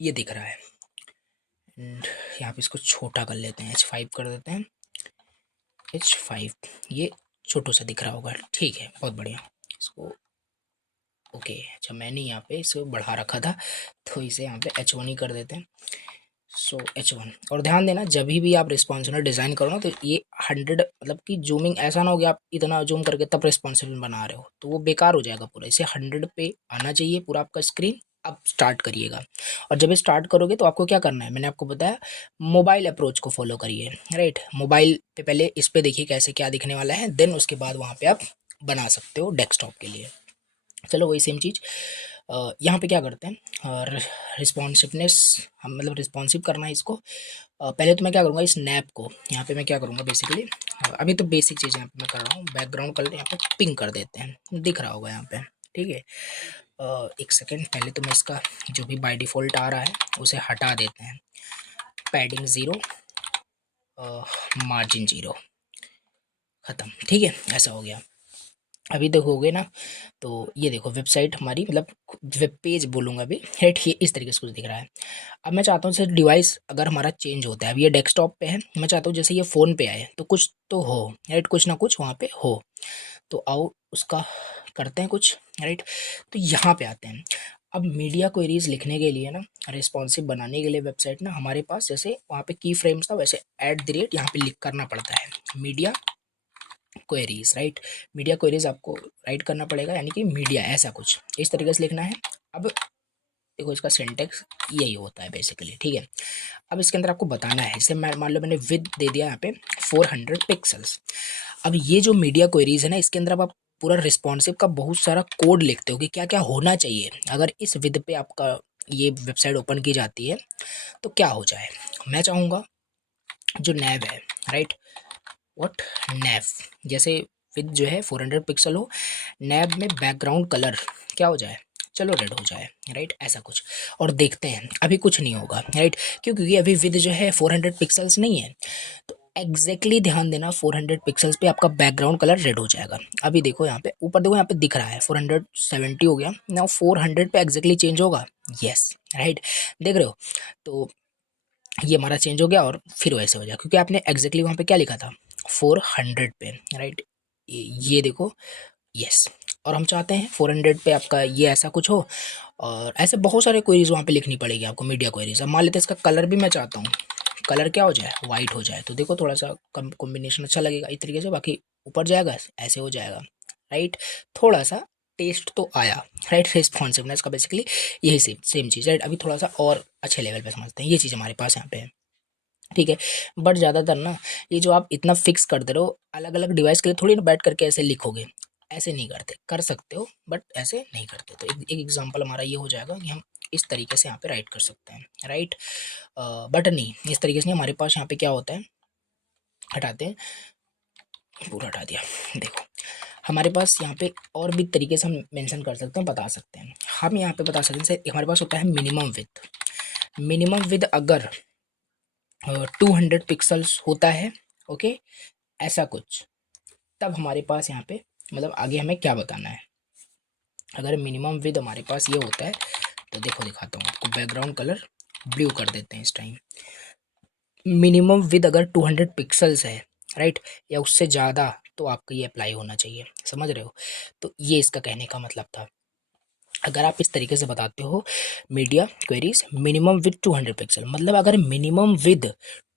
ये दिख रहा है। एंड यहाँ पे इसको छोटा कर लेते हैं, H5 कर देते हैं, H5, ये छोटू सा दिख रहा होगा, ठीक है, बहुत बढ़िया। इसको ओके, अच्छा मैंने यहाँ पे इसे बढ़ा रखा था, तो इसे यहाँ पे H1 ही कर देते हैं। सो H1, और ध्यान देना जब भी आप रिस्पॉन्सिबल डिज़ाइन करो ना, तो ये 100 मतलब कि जूमिंग ऐसा ना हो कि आप इतना जूम करके तब रिस्पॉन्सिबल बना रहे हो, तो वो बेकार हो जाएगा पूरा। इसे 100 पे आना चाहिए पूरा आपका स्क्रीन। अब स्टार्ट करिएगा, और जब स्टार्ट करोगे तो आपको क्या करना है, मैंने आपको बताया मोबाइल अप्रोच को फॉलो करिए, राइट। मोबाइल पे पहले इस पे देखिए कैसे क्या दिखने वाला है, देन उसके बाद वहाँ पे आप बना सकते हो डेस्कटॉप के लिए। चलो वही सेम चीज़ यहाँ पे क्या करते हैं, और रिस्पॉन्सिवनेस, हम मतलब रिस्पॉन्सिव करना है इसको। पहले तो मैं क्या करूँगा, इस नैप को यहाँ पे मैं क्या करूँगा बेसिकली, अभी तो बेसिक चीज़ यहाँ पे मैं कर रहा हूँ, बैकग्राउंड कलर यहाँ पे पिंक कर देते हैं, दिख रहा होगा यहाँ पे, ठीक है। एक सेकेंड, पहले तो मैं इसका जो भी बाय डिफ़ॉल्ट आ रहा है उसे हटा देते हैं, पैडिंग 0, मार्जिन 0, ख़त्म, ठीक है, ऐसा हो गया। अभी देखोगे ना, तो ये देखो वेबसाइट हमारी, मतलब वेब पेज बोलूँगा अभी, राइट, ये इस तरीके से कुछ दिख रहा है। अब मैं चाहता हूँ जैसे डिवाइस अगर हमारा चेंज होता है, अब ये डेस्कटॉप पे है, मैं चाहता हूँ जैसे ये फ़ोन पे आए तो कुछ तो हो, राइट, कुछ ना कुछ वहाँ पे हो। तो आओ उसका करते हैं कुछ, राइट। तो यहाँ पे आते हैं। अब मीडिया क्वेरीज लिखने के लिए ना, रिस्पॉन्सिव बनाने के लिए वेबसाइट ना, हमारे पास जैसे वहाँ पे की फ्रेम्स था, वैसे एट द रेट यहाँ पे लिख करना पड़ता है media queries, right. Media queries आपको राइट करना पड़ेगा, यानी कि मीडिया ऐसा कुछ इस तरीके से लिखना है। अब देखो इसका सिंटेक्स यही होता है बेसिकली, ठीक है। अब इसके अंदर आपको बताना है, जैसे मैं मान लो मैंने विद दे दिया यहाँ पे 400 पिक्सल्स। अब ये जो मीडिया क्वेरीज है ना, इसके अंदर अब आप पूरा रिस्पॉन्सिव का बहुत सारा कोड लिखते हो कि क्या क्या होना चाहिए अगर इस विद पे आपका ये वेबसाइट ओपन की जाती है तो क्या हो जाए। मैं चाहूँगा जो नैव है, राइट, व्हाट, नैव, जैसे विद जो है 400 पिक्सल हो, नैब में बैकग्राउंड कलर क्या हो जाए, चलो रेड हो जाए, राइट, ऐसा कुछ। और देखते हैं अभी कुछ नहीं होगा, राइट, क्योंकि अभी विद जो है 400 पिक्सल्स नहीं है। तो एग्जैक्टली ध्यान देना, 400 पिक्सल्स पे आपका बैकग्राउंड कलर रेड हो जाएगा। अभी देखो यहाँ पे ऊपर, देखो यहाँ पे दिख रहा है 470 हो गया ना, 400 पे एग्जैक्टली चेंज होगा, यस, राइट, देख रहे हो। तो ये हमारा चेंज हो गया और फिर वैसे हो जाए, क्योंकि आपने एग्जैक्टली वहाँ पे क्या लिखा था, 400 पे, राइट, ये देखो, यस। और हम चाहते हैं 400 पे आपका ये ऐसा कुछ हो, और ऐसे बहुत सारे क्वेरीज वहाँ पे लिखनी पड़ेगी आपको, मीडिया क्वेरीज। अब मान लेते हैं इसका कलर भी मैं चाहता हूँ, कलर क्या हो जाए, वाइट हो जाए। तो देखो थोड़ा सा कॉम्बिनेशन अच्छा लगेगा इस तरीके से, बाकी ऊपर जाएगा ऐसे हो जाएगा, राइट। थोड़ा सा टेस्ट तो आया, राइट, रिस्पॉन्सिवनेस का बेसिकली यही सेम सेम चीज़, राइट। अभी थोड़ा सा और अच्छे लेवल पे समझते हैं, ये चीज़ हमारे पास यहाँ पे है, ठीक है। बट ज़्यादातर ना, ये जो आप इतना फिक्स करते रहो, अलग अलग डिवाइस के लिए थोड़ी ना बैठ करके ऐसे लिखोगे, ऐसे नहीं करते, कर सकते हो बट ऐसे नहीं करते। तो एक एग्जांपल हमारा ये हो जाएगा कि हम इस तरीके से यहाँ पे राइट कर सकते हैं, राइट। बट नहीं, इस तरीके से नहीं, हमारे पास यहाँ पे क्या होता है, हटाते हैं, पूरा हटा दिया। देखो हमारे पास यहाँ पे और भी तरीके से हम मेंशन कर सकते हैं, बता सकते हैं। हम यहाँ पे बता सकते हैं, जैसे हमारे पास होता है मिनिमम विथ, मिनिमम विथ अगर 200 पिक्सल्स होता है, ओके, ऐसा कुछ, तब हमारे पास यहाँ पे मतलब आगे हमें क्या बताना है। अगर मिनिमम विद हमारे पास ये होता है, तो देखो दिखाता हूँ आपको, बैकग्राउंड कलर ब्लू कर देते हैं इस टाइम। मिनिमम विद अगर 200 पिक्सल्स है, राइट, या उससे ज़्यादा, तो आपको ये अप्लाई होना चाहिए, समझ रहे हो। तो ये इसका कहने का मतलब था। अगर आप इस तरीके से बताते हो media queries minimum with 200 pixel, मतलब अगर मिनिमम विद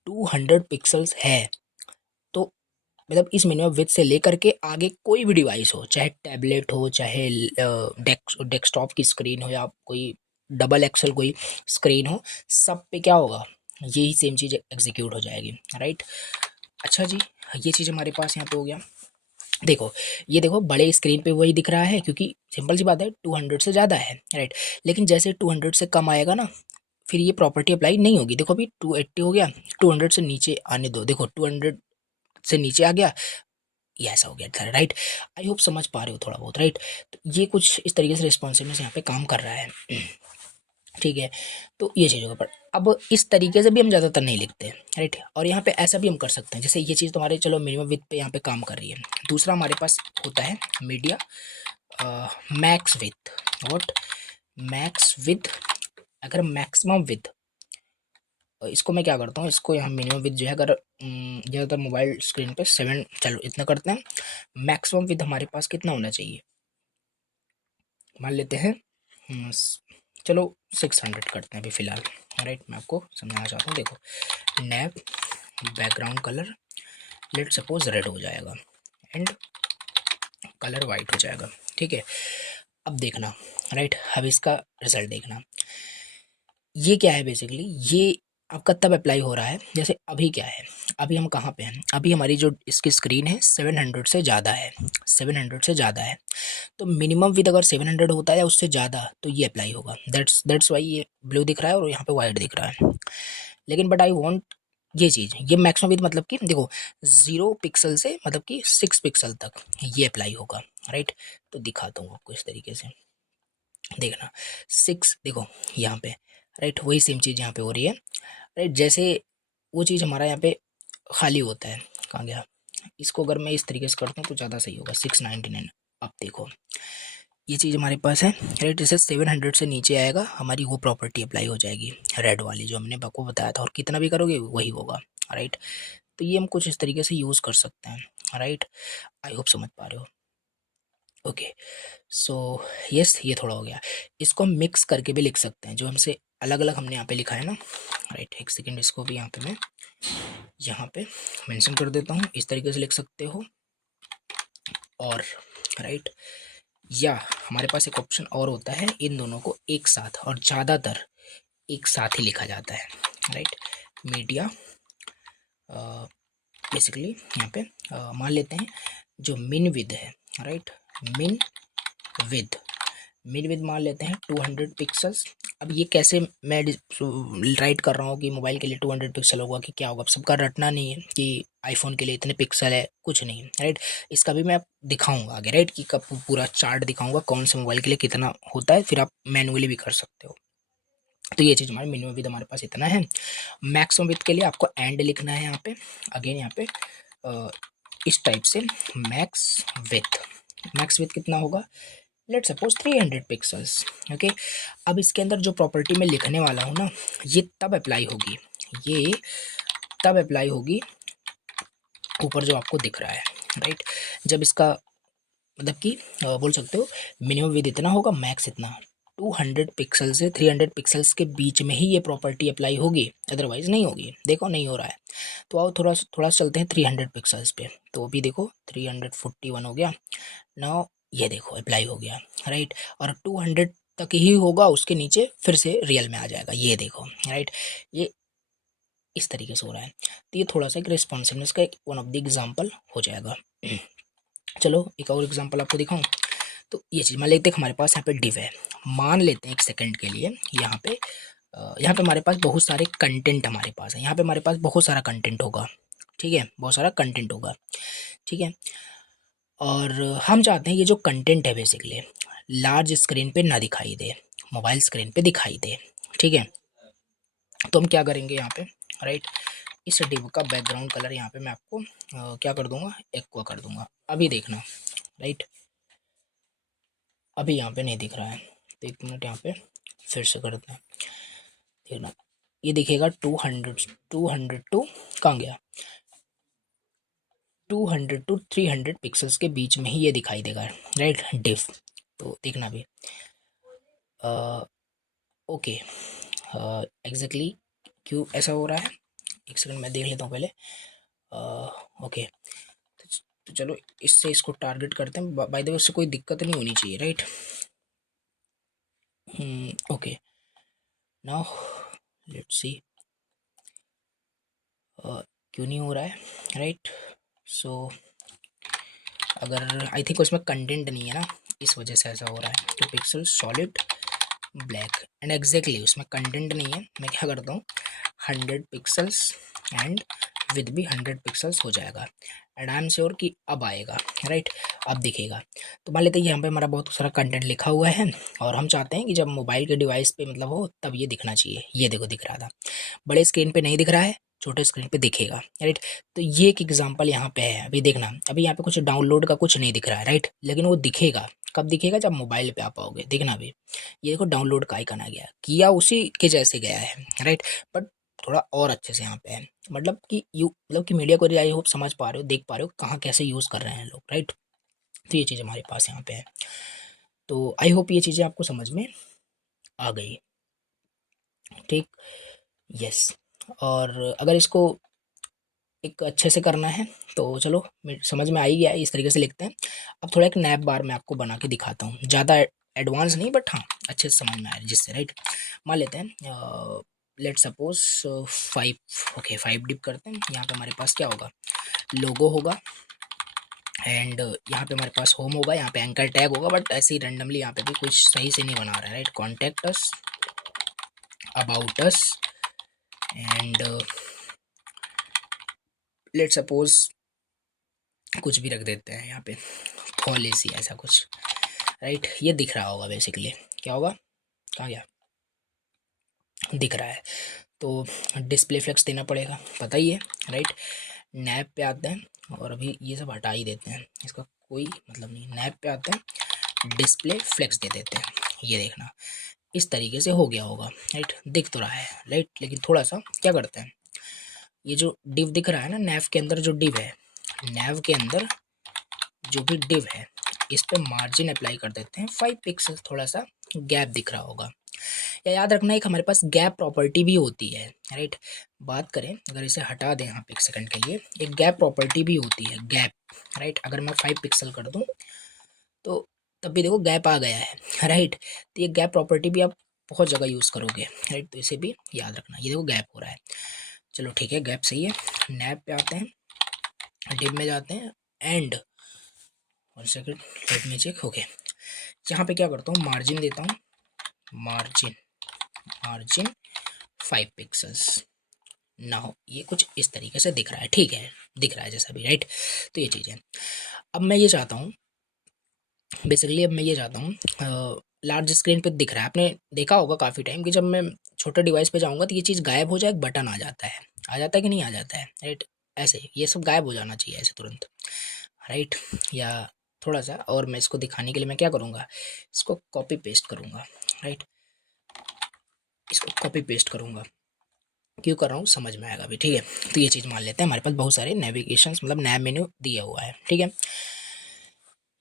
200 पिक्सल्स है, तो मतलब इस मिनिमम विथ से लेकर के आगे कोई भी डिवाइस हो, चाहे टैबलेट हो, चाहे डेस्कटॉप की स्क्रीन हो, या कोई डबल एक्सल कोई स्क्रीन हो, सब पे क्या होगा, यही सेम चीज़ एग्जीक्यूट हो जाएगी, राइट। अच्छा जी, ये चीज़ हमारे पास यहाँ पे हो गया। देखो ये देखो बड़े स्क्रीन पे वही दिख रहा है, क्योंकि सिंपल सी बात है 200 से ज़्यादा है, राइट। लेकिन जैसे 200 से कम आएगा ना, फिर ये प्रॉपर्टी अप्लाई नहीं होगी। देखो अभी 280 हो गया, 200 से नीचे आने दो, देखो 200 से नीचे आ गया, ये ऐसा हो गया था, राइट। आई होप समझ पा रहे हो थोड़ा बहुत, राइट। तो ये कुछ इस तरीके से रिस्पॉन्सिवनेस यहाँ पे काम कर रहा है, ठीक है। तो ये चीज़ होगा, पर अब इस तरीके से भी हम ज़्यादातर नहीं लिखते, राइट। और यहाँ पे ऐसा भी हम कर सकते हैं, जैसे ये चीज़ तुम्हारे चलो मिनिमम विथ पे यहाँ पे काम कर रही है। दूसरा हमारे पास होता है media max with, what, max with, अगर मैक्सिमम विथ, इसको मैं क्या करता हूँ, इसको यहाँ मिनिमम विथ जो है, अगर ज़्यादातर मोबाइल स्क्रीन पे 7, चलो इतना करते हैं। मैक्सिमम विथ हमारे पास कितना होना चाहिए, मान लेते हैं चलो 600 करते हैं अभी फ़िलहाल, राइट। मैं आपको समझाना चाहता हूँ, देखो nap background colour let suppose red हो जाएगा एंड कलर वाइट हो जाएगा, ठीक है। अब देखना, राइट, अब इसका रिजल्ट देखना, ये क्या है बेसिकली, ये आपका तब अप्लाई हो रहा है जैसे अभी क्या है, अभी हम कहाँ पे हैं, अभी हमारी जो इसकी स्क्रीन है 700 से ज़्यादा है, 700 से ज़्यादा है। तो मिनिमम विद अगर 700 होता है या उससे ज़्यादा, तो ये अप्लाई होगा, दैट्स वाई ये ब्लू दिख रहा है और यहाँ पे वाइट दिख रहा है। लेकिन बट आई वांट ये चीज़, ये मैक्सिमम विद मतलब कि देखो 0 पिक्सल से मतलब कि 6 पिक्सल तक ये अप्लाई होगा, राइट। तो दिखाता हूँ आपको इस तरीके से, देखना 6, देखो यहाँ पे, राइट, वही सेम चीज़ यहाँ पे हो रही है, राइट। जैसे वो चीज़ हमारा यहाँ पे खाली होता है, कहाँ गया, इसको अगर मैं इस तरीके से करता हूँ तो ज़्यादा सही होगा, 699, अब देखो ये चीज़ हमारे पास है, राइट। जैसे 700 से नीचे आएगा हमारी वो प्रॉपर्टी अप्लाई हो जाएगी, रेड वाली जो हमने आपको बताया था, और कितना भी करोगे वही होगा, राइट। तो ये हम कुछ इस तरीके से यूज़ कर सकते हैं, राइट। आई होप समझ पा रहे हो। ओके, सो यस, ये थोड़ा हो गया। इसको हम मिक्स करके भी लिख सकते हैं, जो हमसे अलग अलग हमने यहाँ पे लिखा है ना, राइट। एक सेकेंड, इसको भी यहाँ पे मैं यहाँ पे मेंशन कर देता हूँ, इस तरीके से लिख सकते हो। और राइट, या हमारे पास एक ऑप्शन और होता है, इन दोनों को एक साथ और ज़्यादातर एक साथ ही लिखा जाता है, राइट। मीडिया बेसिकली यहाँ पे मान लेते हैं जो मिन विद है, राइट। मिन विद, मिन विद मान लेते हैं 200 पिक्सल्स। अब ये कैसे मैं राइट कर रहा हूँ कि मोबाइल के लिए 200 पिक्सल होगा कि क्या होगा, सबका रटना नहीं है कि आईफोन के लिए इतने पिक्सल है, कुछ नहीं, राइट। इसका भी मैं दिखाऊंगा आगे, राइट, कि कब पूरा चार्ट दिखाऊंगा कौन से मोबाइल के लिए कितना होता है, फिर आप मैनुअली भी कर सकते हो। तो ये चीज़ हमारे मिनिमम विद हमारे पास इतना है। मैक्सिमम विद के लिए आपको एंड लिखना है यहाँ पे, अगेन यहाँ पे इस टाइप से मैक्स विथ कितना होगा, लेट सपोज 300 पिक्सल्स, ओके। अब इसके अंदर जो प्रॉपर्टी मैं लिखने वाला हूँ ना, ये तब अप्लाई होगी, ये तब अप्लाई होगी ऊपर जो आपको दिख रहा है, राइट। जब इसका मतलब कि बोल सकते हो मिनिमम विद इतना होगा, मैक्स इतना, 200 पिक्सल से 300 पिक्सल्स के बीच में ही ये प्रॉपर्टी अप्लाई होगी, अदरवाइज नहीं होगी। देखो नहीं हो रहा है, तो आओ थोड़ा थोड़ा चलते हैं 300 पिक्सल्स पे। तो अभी देखो 341 हो गया, नाउ ये देखो अप्लाई हो गया, राइट। और 200 तक ही होगा, उसके नीचे फिर से रियल में आ जाएगा, ये देखो, राइट। ये इस तरीके से हो रहा है। तो ये थोड़ा सा एक रिस्पॉन्सिवनेस का एक वन ऑफ द एग्जाम्पल हो जाएगा। चलो एक और एग्जाम्पल आपको दिखाऊं। तो ये चीज़ मान लेते हैं हमारे पास यहाँ पे डिव है, मान लेते हैं एक सेकंड के लिए यहाँ पे हमारे पास बहुत सारे कंटेंट हमारे पास है, यहाँ पे हमारे पास बहुत सारा कंटेंट होगा, ठीक है, बहुत सारा कंटेंट होगा, ठीक है। और हम चाहते हैं ये जो कंटेंट है बेसिकली लार्ज स्क्रीन पे ना दिखाई दे, मोबाइल स्क्रीन पे दिखाई दे, ठीक है। तो हम क्या करेंगे यहाँ पे, राइट, इस डिव का बैकग्राउंड कलर यहाँ पे मैं आपको क्या कर दूंगा, एक्वा कर दूंगा। अभी देखना, राइट, अभी यहाँ पे नहीं दिख रहा है, तो एक मिनट यहाँ पे फिर से करते हैं, देखना ये दिखेगा 200 टू कहाँ गया, 200 टू 300 पिक्सल्स के बीच में ही ये दिखाई देगा, राइट, डिफ। तो देखना भी ओके, एग्जैक्टली क्यों ऐसा हो रहा है, एक सेकंड मैं देख लेता हूँ पहले। ओके, तो चलो इससे इसको टारगेट करते हैं, बाय द वे उससे कोई दिक्कत नहीं होनी चाहिए, right. Okay, now let's see क्यों नहीं हो रहा है, राइट। सो अगर आई थिंक उसमें कंटेंट नहीं है ना, इस वजह से ऐसा हो रहा है। तो pixel solid black and exactly उसमें कंटेंट नहीं है, मैं क्या करता हूँ 100 पिक्सल्स एंड विद भी 100 पिक्सल्स हो जाएगा, एंड आई एम श्योर कि अब आएगा, राइट, अब दिखेगा। तो मान लेते हैं यहाँ पे हमारा बहुत सारा कंटेंट लिखा हुआ है, और हम चाहते हैं कि जब मोबाइल के डिवाइस पे मतलब हो तब ये दिखना चाहिए। ये देखो दिख रहा था, बड़े स्क्रीन पे नहीं दिख रहा है, छोटे स्क्रीन पे दिखेगा, राइट। तो ये एक एग्जांपल यहाँ पे है। अभी देखना, अभी यहाँ पे कुछ डाउनलोड का कुछ नहीं दिख रहा है, राइट, लेकिन वो दिखेगा, कब दिखेगा, जब मोबाइल पे आप आओगे, देखना अभी ये देखो डाउनलोड का आइकन आ गया, किया उसी के जैसे गया है, राइट, बट थोड़ा और अच्छे से यहाँ पे है। मतलब कि मीडिया को आई होप समझ पा रहे हो, देख पा रहे हो कहाँ कैसे यूज़ कर रहे हैं लोग, राइट। तो ये चीज़ हमारे पास यहाँ पे है। तो आई होप ये चीज़ें आपको समझ में आ गई, ठीक, यस। और अगर इसको एक अच्छे से करना है तो चलो समझ में आ ही गया है, इस तरीके से लिखते हैं। अब थोड़ा एक नैप बार मैं आपको बना के दिखाता हूँ, ज़्यादा एडवांस नहीं, बट हाँ अच्छे से समझ में आए जिससे, राइट। मान लेते हैं लेट सपोज 5, ओके 5 डिप करते हैं। यहाँ पे हमारे पास क्या होगा, लोगो होगा, एंड यहाँ पे हमारे पास होम होगा, यहाँ पे एंकर टैग होगा, बट ऐसे ही रैंडमली यहाँ पे भी कुछ सही से नहीं बना रहा है, right. Contact us, about us, and let suppose कुछ भी रख देते हैं यहाँ पे, पॉलिसी ऐसा कुछ, राइट। ये दिख रहा होगा बेसिकली, क्या होगा, कहाँ गया, दिख रहा है। तो डिस्प्ले फ्लेक्स देना पड़ेगा, पता ही है, राइट। नैप पे आते हैं और अभी ये सब हटा ही देते हैं, इसका कोई मतलब नहीं, नैप पे आते हैं, डिस्प्ले फ्लेक्स दे देते हैं, ये देखना इस तरीके से हो गया होगा, राइट, दिख तो रहा है, राइट। लेकिन थोड़ा सा क्या करते हैं, ये जो डिव दिख रहा है ना, नैव के अंदर जो डिव है, नैव के अंदर जो भी डिव है, इस पे मार्जिन अप्लाई कर देते हैं 5 पिक्सल, थोड़ा सा गैप दिख रहा होगा। या याद रखना एक हमारे पास गैप प्रॉपर्टी भी होती है, राइट। बात करें, अगर इसे हटा दें यहाँ पे एक सेकंड के लिए, एक गैप प्रॉपर्टी भी होती है, गैप, राइट। अगर मैं 5 पिक्सल कर दूँ तो तब भी देखो गैप आ गया है, राइट। तो ये गैप प्रॉपर्टी भी आप बहुत जगह यूज़ करोगे, राइट, तो इसे भी याद रखना। ये देखो गैप हो रहा है, चलो ठीक है, गैप सही है। नैप पे आते हैं, डिव में जाते हैं, and one second let me check, okay. यहाँ पे क्या करता हूँ, मार्जिन देता हूँ, मार्जिन मार्जिन 5 पिक्सल्स ना हो, ये कुछ इस तरीके से दिख रहा है, ठीक है, दिख रहा है जैसा भी, राइट। तो ये चीज़ है। अब मैं ये चाहता हूँ, बेसिकली अब मैं ये चाहता हूँ, लार्ज स्क्रीन पे दिख रहा है, आपने देखा होगा काफ़ी टाइम कि जब मैं छोटे डिवाइस पे जाऊँगा तो ये चीज़ गायब हो जाए, एक बटन आ जाता है कि नहीं आ जाता है, राइट। ऐसे ये सब गायब हो जाना चाहिए ऐसे तुरंत, राइट। या थोड़ा सा और मैं इसको दिखाने के लिए मैं क्या करूँगा, इसको कॉपी पेस्ट करूँगा, राइट, इसको कॉपी पेस्ट करूँगा, क्यों कर रहा हूँ समझ में आएगा अभी, ठीक है। तो ये चीज़ मान लेते हैं, हमारे पास बहुत सारे नेविगेशन मतलब नैव मेन्यू दिया हुआ है, ठीक है,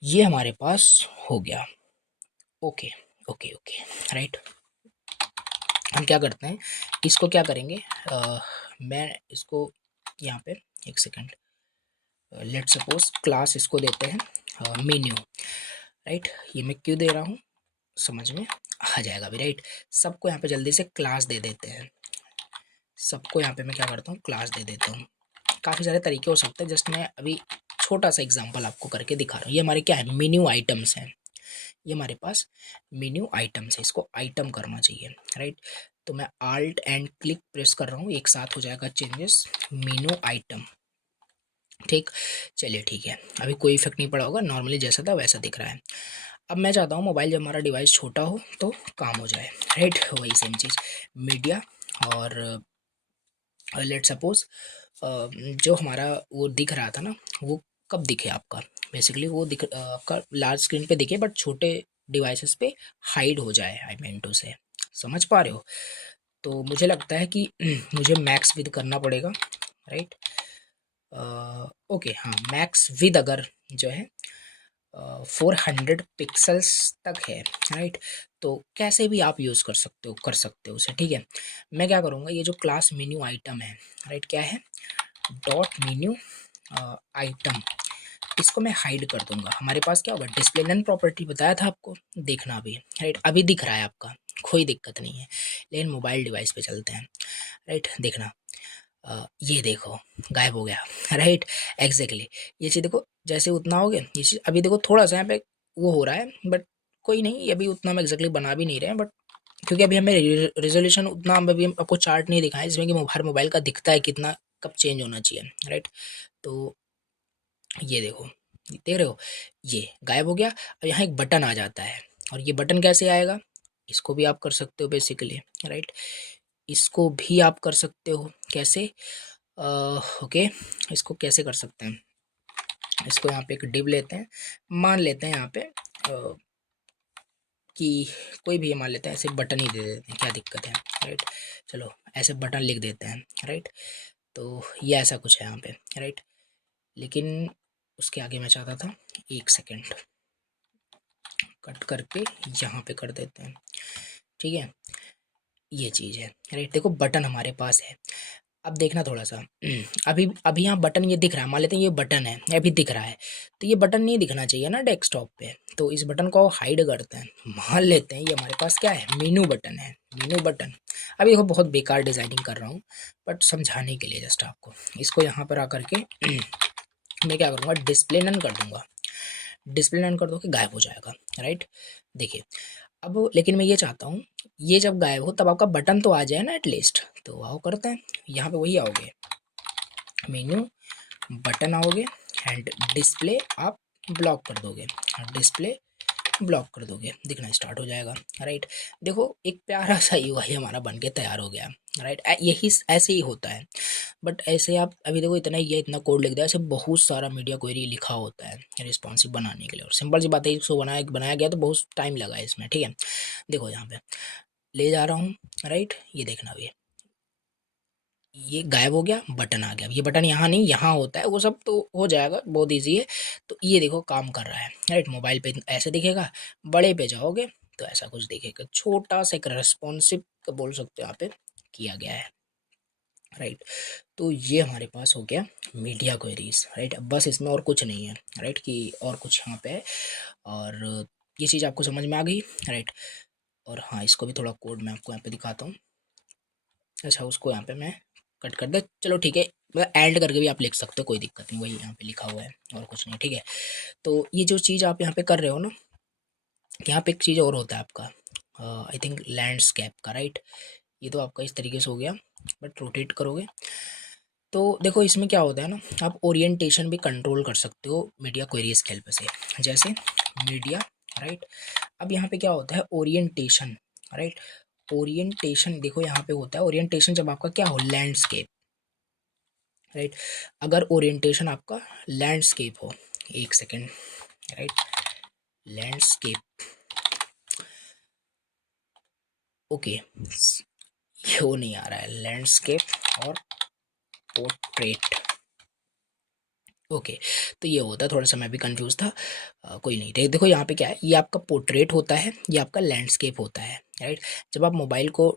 ये हमारे पास हो गया, ओके ओके ओके, राइट। हम क्या करते हैं, इसको क्या करेंगे, मैं इसको यहाँ पे एक सेकंड, लेट सपोज क्लास इसको देते हैं मेन्यू, राइट। ये मैं क्यों दे रहा हूँ समझ में आ जाएगा अभी, राइट। सबको यहाँ पे जल्दी से क्लास दे देते हैं, सबको यहाँ पे मैं क्या करता हूँ, क्लास दे देता हूँ। काफ़ी सारे तरीके हो सकते हैं, जस्ट मैं अभी छोटा सा एग्जांपल आपको करके दिखा रहा हूँ। ये हमारे क्या है, मेन्यू आइटम्स हैं, ये हमारे पास मेन्यू आइटम्स है, इसको आइटम करना चाहिए, राइट। तो मैं आल्ट एंड क्लिक प्रेस कर रहा हूँ, एक साथ हो जाएगा चेंजेस, मेन्यू आइटम, ठीक। चलिए ठीक है, अभी कोई इफेक्ट नहीं पड़ा होगा, नॉर्मली जैसा था वैसा दिख रहा है। अब मैं चाहता हूँ मोबाइल जब हमारा डिवाइस छोटा हो तो काम हो जाए, राइट, वही सेम चीज़ मीडिया, और लेट सपोज जो हमारा वो दिख रहा था ना, वो कब दिखे आपका, बेसिकली वो दिख आपका लार्ज स्क्रीन पे दिखे बट छोटे डिवाइसेस पे हाइड हो जाए, आई मीन टू से, समझ पा रहे हो। तो मुझे लगता है कि मुझे मैक्स विद करना पड़ेगा, राइट। ओके हाँ, मैक्स विद अगर जो है 400 पिक्सल्स तक है, राइट। तो कैसे भी आप यूज़ कर सकते हो उसे, ठीक है। मैं क्या करूँगा, ये जो क्लास मेन्यू आइटम है, राइट, क्या है, डॉट मेन्यू आइटम, इसको मैं हाइड कर दूंगा। हमारे पास क्या होगा, डिस्प्ले नन प्रॉपर्टी बताया था आपको, देखना अभी, राइट, अभी दिख रहा है आपका, कोई दिक्कत नहीं है। लेकिन मोबाइल डिवाइस पे चलते हैं, राइट, देखना ये देखो गायब हो गया, राइट, एग्जैक्टली। ये चीज़ देखो जैसे उतना हो गया, ये चीज़ अभी देखो थोड़ा सा यहाँ पे वो हो रहा है, बट कोई नहीं, ये अभी उतना हम एग्जैक्टली बना भी नहीं रहे हैं, बट क्योंकि अभी हमें रेजोल्यूशन उतना, हम अभी हम आपको चार्ट नहीं दिखाएं जिसमें कि हर मोबाइल का दिखता है कितना कब चेंज होना चाहिए, राइट। तो ये देखो, देख रहे हो, ये गायब हो गया। अब यहाँ एक बटन आ जाता है, और ये बटन कैसे आएगा, इसको भी आप कर सकते हो बेसिकली, राइट, इसको भी आप कर सकते हो, कैसे, ओके, इसको कैसे कर सकते हैं, इसको यहाँ पे एक डिव लेते हैं, मान लेते हैं यहाँ पे कि कोई भी मान लेते हैं, ऐसे बटन ही दे देते हैं, क्या दिक्कत है, राइट। चलो ऐसे बटन लिख देते हैं, राइट। तो ये ऐसा कुछ है यहाँ पे, राइट। लेकिन उसके आगे मैं चाहता था, एक सेकेंड कट करके यहाँ पे कर देते हैं, ठीक है, ये चीज़ है, राइट। देखो बटन हमारे पास है, अब देखना थोड़ा सा, अभी अभी यहाँ बटन ये दिख रहा है, मान लेते हैं ये बटन है, अभी दिख रहा है, तो ये बटन नहीं दिखना चाहिए ना डेस्कटॉप पे, तो इस बटन को हाइड करते हैं, मान लेते हैं ये हमारे पास क्या है, मेनू बटन है, मेनू बटन। अभी देखो बहुत बेकार डिज़ाइनिंग कर रहा हूँ, बट समझाने के लिए जस्ट आपको, इसको यहाँ पर आकर के मैं क्या करूँगा, डिस्प्ले नन कर दूंगा, डिस्प्ले नन कर दो कि गायब हो जाएगा, राइट। देखिए अब लेकिन मैं ये चाहता हूँ, ये जब गायब हो तब आपका बटन तो आ जाए ना एटलीस्ट, तो आओ करते हैं, यहाँ पे वही आओगे, मेन्यू बटन आओगे, एंड डिस्प्ले आप ब्लॉक कर दोगे, डिस्प्ले ब्लॉक कर दोगे, दिखना स्टार्ट हो जाएगा। राइट, देखो एक प्यारा सा यूआई हमारा बन के तैयार हो गया। राइट, यही ऐसे ही होता है। बट ऐसे आप अभी देखो इतना ये इतना कोड लिख दिया, ऐसे बहुत सारा मीडिया क्वेरी लिखा होता है रिस्पॉन्सिव बनाने के लिए, और सिंपल सी बात है, इसको बनाया गया तो बहुत टाइम लगा है इसमें। ठीक है, देखो यहाँ पे ले जा रहा हूँ। राइट, ये देखना भी, ये गायब हो गया, बटन आ गया। ये बटन यहाँ नहीं, यहाँ होता है, वो सब तो हो जाएगा, बहुत इजी है। तो ये देखो काम कर रहा है। राइट, मोबाइल पे ऐसे दिखेगा, बड़े पे जाओगे तो ऐसा कुछ दिखेगा, छोटा सा एक रेस्पॉन्सिव तो बोल सकते हो यहाँ पे किया गया है। राइट, तो ये हमारे पास हो गया मीडिया क्वेरीज। राइट, अब बस इसमें और कुछ नहीं है। राइट, कि और कुछ यहाँ पे है, और ये चीज़ आपको समझ में आ गई। राइट, और हाँ, इसको भी थोड़ा कोड मैं आपको यहाँ पे दिखाता हूँ। अच्छा, उसको यहाँ पे मैं कट कर दे, चलो ठीक है, मतलब ऐड करके भी आप लिख सकते हो, कोई दिक्कत नहीं, वही यहाँ पे लिखा हुआ है और कुछ नहीं। ठीक है, तो ये जो चीज़ आप यहाँ पे कर रहे हो ना, यहाँ पे एक चीज़ और होता है आपका, आई थिंक लैंडस्केप का। राइट, ये तो आपका इस तरीके से हो गया, बट रोटेट करोगे तो देखो इसमें क्या होता है ना, आप ओरिएंटेशन भी कंट्रोल कर सकते हो मीडिया क्वेरीज के हेल्प से। जैसे मीडिया, राइट, अब यहाँ पे क्या होता है ओरिएंटेशन। राइट, ओरिएंटेशन देखो यहाँ पे होता है ओरिएंटेशन जब आपका क्या हो लैंडस्केप। राइट, अगर ओरिएंटेशन आपका लैंडस्केप हो, एक सेकेंड। राइट, लैंडस्केप, ओके, वो नहीं आ रहा है, लैंडस्केप और पोर्ट्रेट। ओके, तो ये होता है, थोड़ा सा मैं भी कंफ्यूज था। कोई नहीं, देखो यहाँ पे क्या है, ये आपका पोर्ट्रेट होता है, ये आपका लैंडस्केप होता है। राइट, जब आप मोबाइल को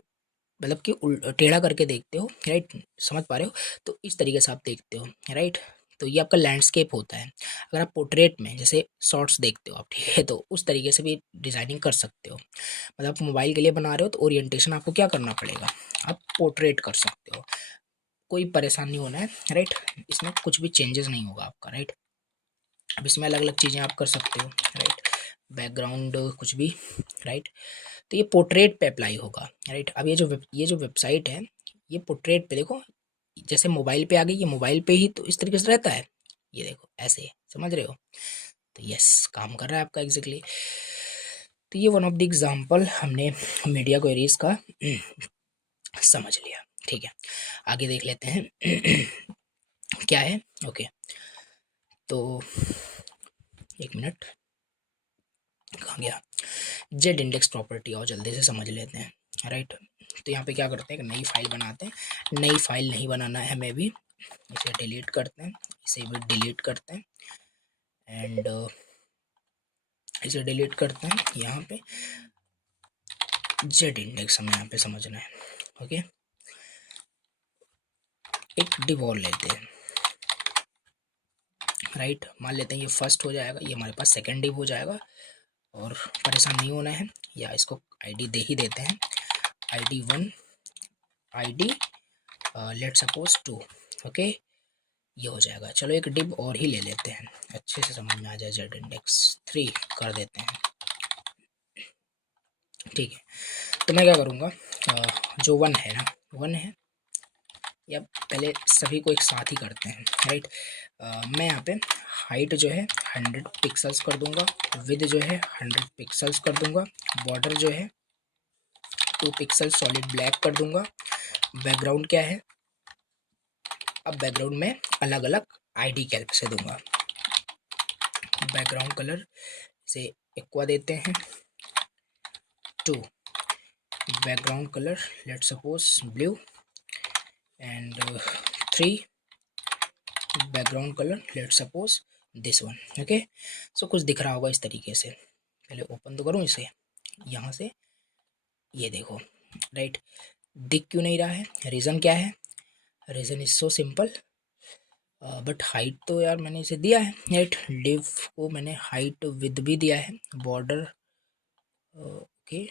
मतलब कि टेढ़ा करके देखते हो, राइट, समझ पा रहे हो, तो इस तरीके से आप देखते हो। राइट, तो ये आपका लैंडस्केप होता है। अगर आप पोर्ट्रेट में जैसे शॉर्ट्स देखते हो आप, ठीक है, तो उस तरीके से भी डिज़ाइनिंग कर सकते हो। मतलब आप मोबाइल के लिए बना रहे हो तो ओरिएंटेशन आपको क्या करना पड़ेगा, आप पोर्ट्रेट कर सकते हो, कोई परेशान नहीं होना है। राइट, इसमें कुछ भी चेंजेस नहीं होगा आपका। राइट, अब इसमें अलग अलग चीज़ें आप कर सकते हो। राइट, बैकग्राउंड कुछ भी। राइट, तो ये पोर्ट्रेट पे अप्लाई होगा। राइट, अब ये जो वेबसाइट है, ये पोर्ट्रेट पे देखो, जैसे मोबाइल पे आ गई, ये मोबाइल पे ही तो इस तरीके से रहता है, ये देखो ऐसे, समझ रहे हो, तो यस काम कर रहा है आपका एग्जैक्टली। तो ये वन ऑफ द एग्जांपल हमने मीडिया क्वेरीज का समझ लिया। ठीक है, आगे देख लेते हैं क्या है। ओके, तो एक मिनट, कहाँ गया, जेड इंडेक्स प्रॉपर्टी, और जल्दी से समझ लेते हैं। राइट, तो यहाँ पे क्या करते हैं, एक नई फाइल बनाते हैं। नई फाइल नहीं बनाना है हमें भी, इसे डिलीट करते हैं, इसे भी डिलीट करते हैं, एंड इसे डिलीट करते हैं। यहाँ पे जेड इंडेक्स हमें यहाँ पे समझना है। ओके, एक डिव और लेते हैं। राइट, मान लेते हैं ये फर्स्ट हो जाएगा, ये हमारे पास सेकेंड डिव हो जाएगा, और परेशान नहीं होना है, या इसको आईडी दे ही देते हैं, ID1, ID let suppose 2। Okay, ये हो जाएगा। चलो एक डिव और ही ले लेते हैं, अच्छे से समझ में आ जाए, जेड इंडेक्स 3 कर देते हैं। ठीक है, तो मैं क्या करूँगा, जो 1 है ना, 1 है, या पहले सभी को एक साथ ही करते हैं। राइट, मैं यहाँ पे हाइट जो है 100 पिक्सल्स कर दूंगा, विद जो है 100 पिक्सल्स कर दूंगा, बॉर्डर जो है 2 पिक्सल सॉलिड ब्लैक कर दूंगा। बैकग्राउंड क्या है, अब बैकग्राउंड में अलग अलग आईडी के हेल्प से दूंगा। बैकग्राउंड कलर से एक्वा देते हैं 2, background colour let suppose blue, and 3, background colour let suppose this one. Okay, so कुछ दिख रहा होगा इस तरीके से, पहले ओपन तो करूँ इसे यहाँ से, ये देखो। राइट, दिख क्यों नहीं रहा है, रीज़न क्या है, reason is so simple, but height तो यार मैंने इसे दिया है। राइट, डिव को मैंने हाइट विद भी दिया है, border okay,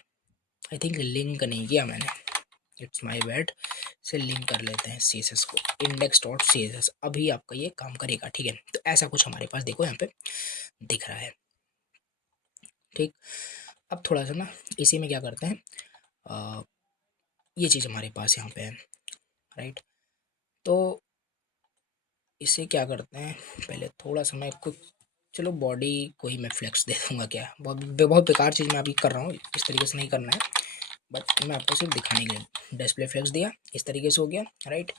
I think link नहीं किया मैंने, इट्स माय बैड, से लिंक कर लेते हैं CSS को, index.css, अभी आपका ये काम करेगा। ठीक है, तो ऐसा कुछ हमारे पास देखो यहाँ पे दिख रहा है। ठीक, अब थोड़ा सा ना इसी में क्या करते हैं, ये चीज़ हमारे पास यहाँ पे है। राइट, तो इसे क्या करते हैं, पहले थोड़ा सा मैं आपको चलो बॉडी को ही मैं फ्लेक्स दे दूँगा, क्या बहुत बहुत बेकार चीज़ मैं अभी कर रहा हूँ, इस तरीके से नहीं करना है, बट मैं आपको सिर्फ दिखाने के लिए डिस्प्ले फ्लेक्स दिया, इस तरीके से हो गया, राइट।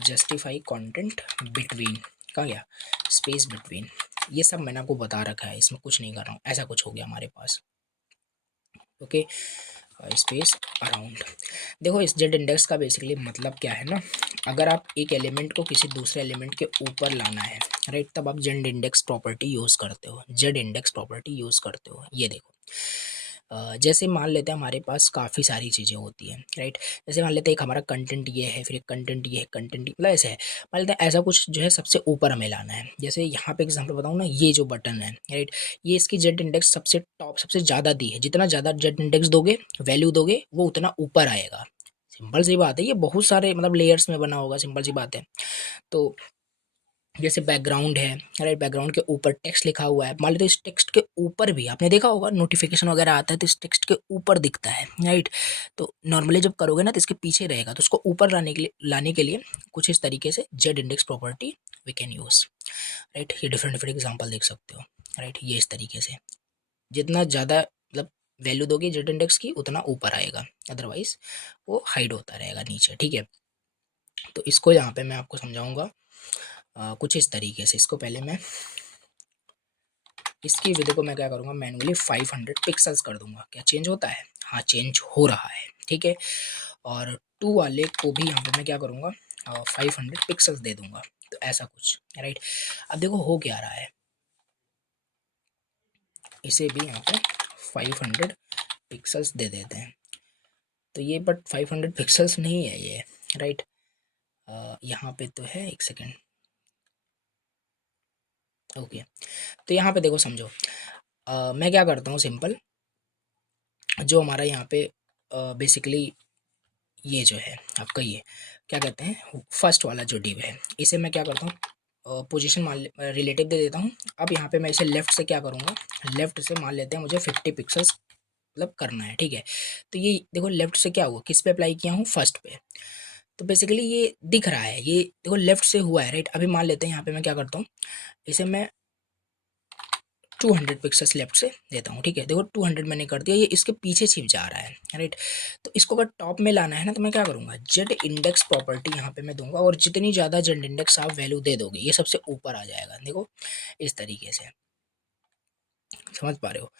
जस्टिफाई कंटेंट बिटवीन, कहाँ गया, स्पेस बिटवीन, ये सब मैंने आपको बता रखा है, इसमें कुछ नहीं कर रहा हूँ, ऐसा कुछ हो गया हमारे पास, ओके। स्पेस अराउंड, देखो इस जेड इंडेक्स का बेसिकली मतलब क्या है ना, अगर आप एक एलिमेंट को किसी दूसरे एलिमेंट के ऊपर लाना है, राइट, तब आप जेड इंडेक्स प्रॉपर्टी यूज़ करते हो, जेड इंडेक्स प्रॉपर्टी यूज़ करते हो। ये देखो जैसे मान लेते हैं हमारे पास काफ़ी सारी चीज़ें होती हैं, राइट, जैसे मान लेते हैं एक हमारा कंटेंट ये है, फिर एक कंटेंट ये है, कंटेंट मतलब ऐसे है, मान लेते हैं ऐसा कुछ जो है सबसे ऊपर हमें लाना है, जैसे यहाँ पे एग्जांपल बताऊँ ना, ये जो बटन है, राइट, ये इसकी जेड इंडेक्स सबसे टॉप सबसे ज़्यादा दी है, जितना ज़्यादा जेड इंडेक्स दोगे, वैल्यू दोगे, वो उतना ऊपर आएगा। सिंपल सी बात है, ये बहुत सारे मतलब लेयर्स में बना होगा, सिंपल सी बात है। तो जैसे बैकग्राउंड है, राइट, बैकग्राउंड के ऊपर टेक्स्ट लिखा हुआ है, मान लीजिए इस टेक्स्ट के ऊपर भी आपने देखा होगा नोटिफिकेशन वगैरह आता है तो इस टेक्स्ट के ऊपर दिखता है, राइट, तो नॉर्मली जब करोगे ना तो इसके पीछे रहेगा, तो उसको ऊपर लाने के लिए कुछ इस तरीके से z index property we can use, right. ये डिफरेंट डिफरेंट एग्जाम्पल देख सकते हो, राइट, ये इस तरीके से जितना ज़्यादा मतलब वैल्यू दोगे जेड इंडेक्स की उतना ऊपर आएगा, अदरवाइज वो हाइड होता रहेगा नीचे, ठीक है। तो इसको यहाँ पे मैं आपको समझाऊंगा कुछ इस तरीके से। इसको पहले मैं इसकी विड्थ को मैं क्या करूँगा, मैनुअली 500 पिक्सल्स कर दूंगा। क्या चेंज होता है? हाँ, चेंज हो रहा है, ठीक है। और 2 वाले को भी यहाँ पे मैं क्या करूँगा, 500 पिक्सल्स दे दूंगा, तो ऐसा कुछ, राइट। अब देखो हो क्या रहा है, इसे भी यहाँ पे 500 पिक्सल्स दे देते हैं, तो ये बट 500 पिक्सल्स नहीं है ये, राइट। यहाँ पे तो है, एक सेकेंड, ओके। तो यहाँ पे देखो समझो, मैं क्या करता हूँ सिंपल, जो हमारा यहाँ पे बेसिकली ये जो है आपका ये क्या कहते हैं, फर्स्ट वाला जो डिव है, इसे मैं क्या करता हूँ पोजीशन मान रिलेटिव दे देता हूँ। अब यहाँ पे मैं इसे लेफ्ट से क्या करूँगा, लेफ्ट से मान लेते हैं मुझे 50 पिक्सल्स मतलब करना है, ठीक है। तो ये देखो लेफ्ट से क्या हुआ, किस पे अप्लाई किया हूँ, फर्स्ट पे, तो बेसिकली ये दिख रहा है, ये देखो लेफ्ट से हुआ है, राइट। अभी मान लेते हैं यहाँ पे मैं क्या करता हूँ, इसे मैं 200 पिक्सल्स लेफ्ट से देता हूँ, ठीक है। देखो 200 मैंने कर दिया, ये इसके पीछे छिप जा रहा है, राइट। तो इसको अगर टॉप में लाना है ना, तो मैं क्या करूँगा, जेड इंडेक्स प्रॉपर्टी यहाँ पे मैं दूंगा, और जितनी ज़्यादा जेड इंडेक्स आप वैल्यू दे दोगे, ये सबसे ऊपर आ जाएगा, देखो इस तरीके से, समझ पा रहे हो।